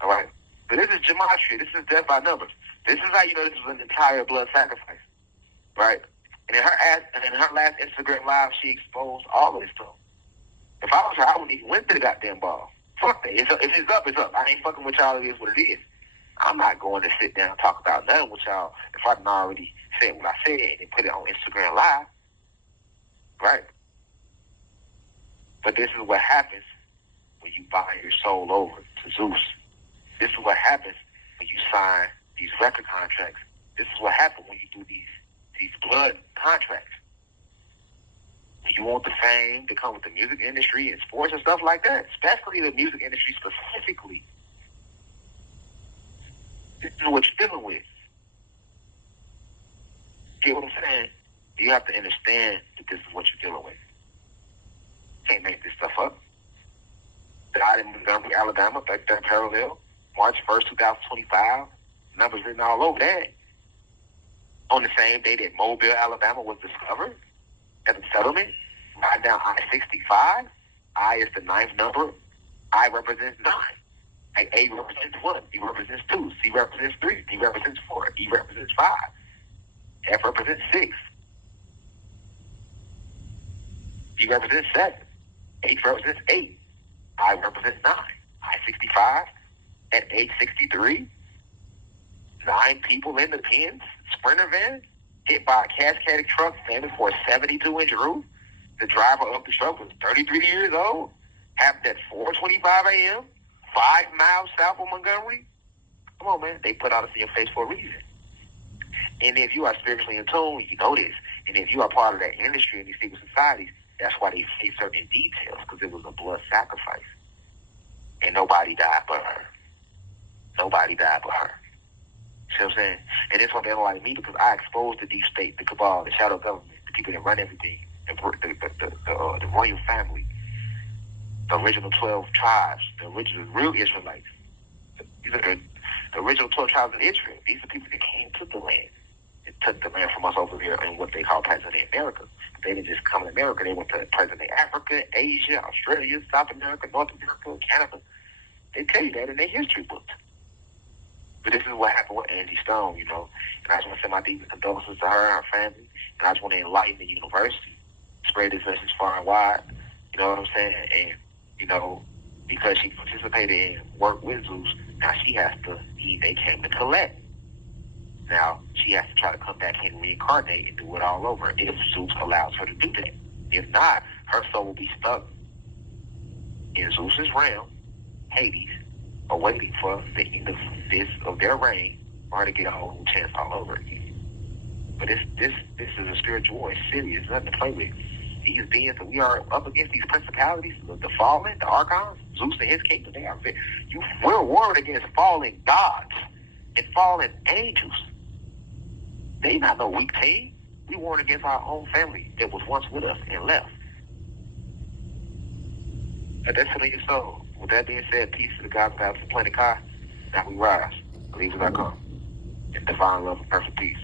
All right? So this is gematria. This is death by numbers. This is how you know this was an entire blood sacrifice. Right? And in her last Instagram live, she exposed all of this stuff. If I was her, I wouldn't even went to the goddamn ball. Fuck that. If it's up, it's up. I ain't fucking with y'all. It is what it is. I'm not going to sit down and talk about nothing with y'all if I didn't already said what I said and put it on Instagram live. Right? But this is what happens when you buy your soul over to Zeus. This is what happens when you sign these record contracts. This is what happens when you do these blood contracts. When you want the fame to come with the music industry and sports and stuff like that, especially the music industry specifically, this is what you're dealing with. Get what I'm saying? You have to understand that this is what you're dealing with. You can't make this stuff up. Died in Montgomery, Alabama, 33rd parallel, March 1st, 2025. Numbers written all over that. On the same day that Mobile, Alabama was discovered as a settlement, right down I-65. I is the 9th number. I represents 9. A represents 1. B represents 2. C represents 3. D represents 4. E represents 5. F represents 6. G represents 7. H represents 8. I represents 9. I-65 at age 63. 9 people in the Benz Sprinter van hit by a cascaded truck famous for a 72-inch roof. The driver of the truck was 33 years old. Happened at 4:25 a.m. 5 miles south of Montgomery. Come on, man. They put out in your face for a reason. And if you are spiritually in tune, you know this. And if you are part of that industry in these secret societies, that's why they say certain details, because it was a blood sacrifice. And nobody died but her. Nobody died but her. See what I'm saying? And that's why they don't like me, because I exposed the deep state, the cabal, the shadow government, the people that run everything, the royal family, the original 12 tribes, the original real Israelites. These are the original 12 tribes of Israel. These are people that came to the land and took the land from us over here in what they call present-day America. They didn't just come to America. They went to present-day Africa, Asia, Australia, South America, North America, Canada. They tell you that in their history books. But this is what happened with Angie Stone, you know. And I just want to send my deepest condolences to her and her family. And I just want to enlighten the university, spread this message far and wide. You know what I'm saying? And, you know, because she participated in work with Zeus, now she has to, they came to collect. Now, she has to try to come back and reincarnate and do it all over if Zeus allows her to do that. If not, her soul will be stuck in Zeus's realm, Hades, are waiting for the end of their reign or to get a whole new chance all over again. But this is a spiritual war. It's serious. Nothing to play with. These beings that we are up against, these principalities, the fallen, the archons, Zeus and his kingdom, we're warring against fallen gods and fallen angels. They not no weak team. We warring against our own family that was once with us and left. But that's in your soul. With that being said, peace to the gods of the planet Kai. Now we rise. Believe as I come. In divine love and perfect peace.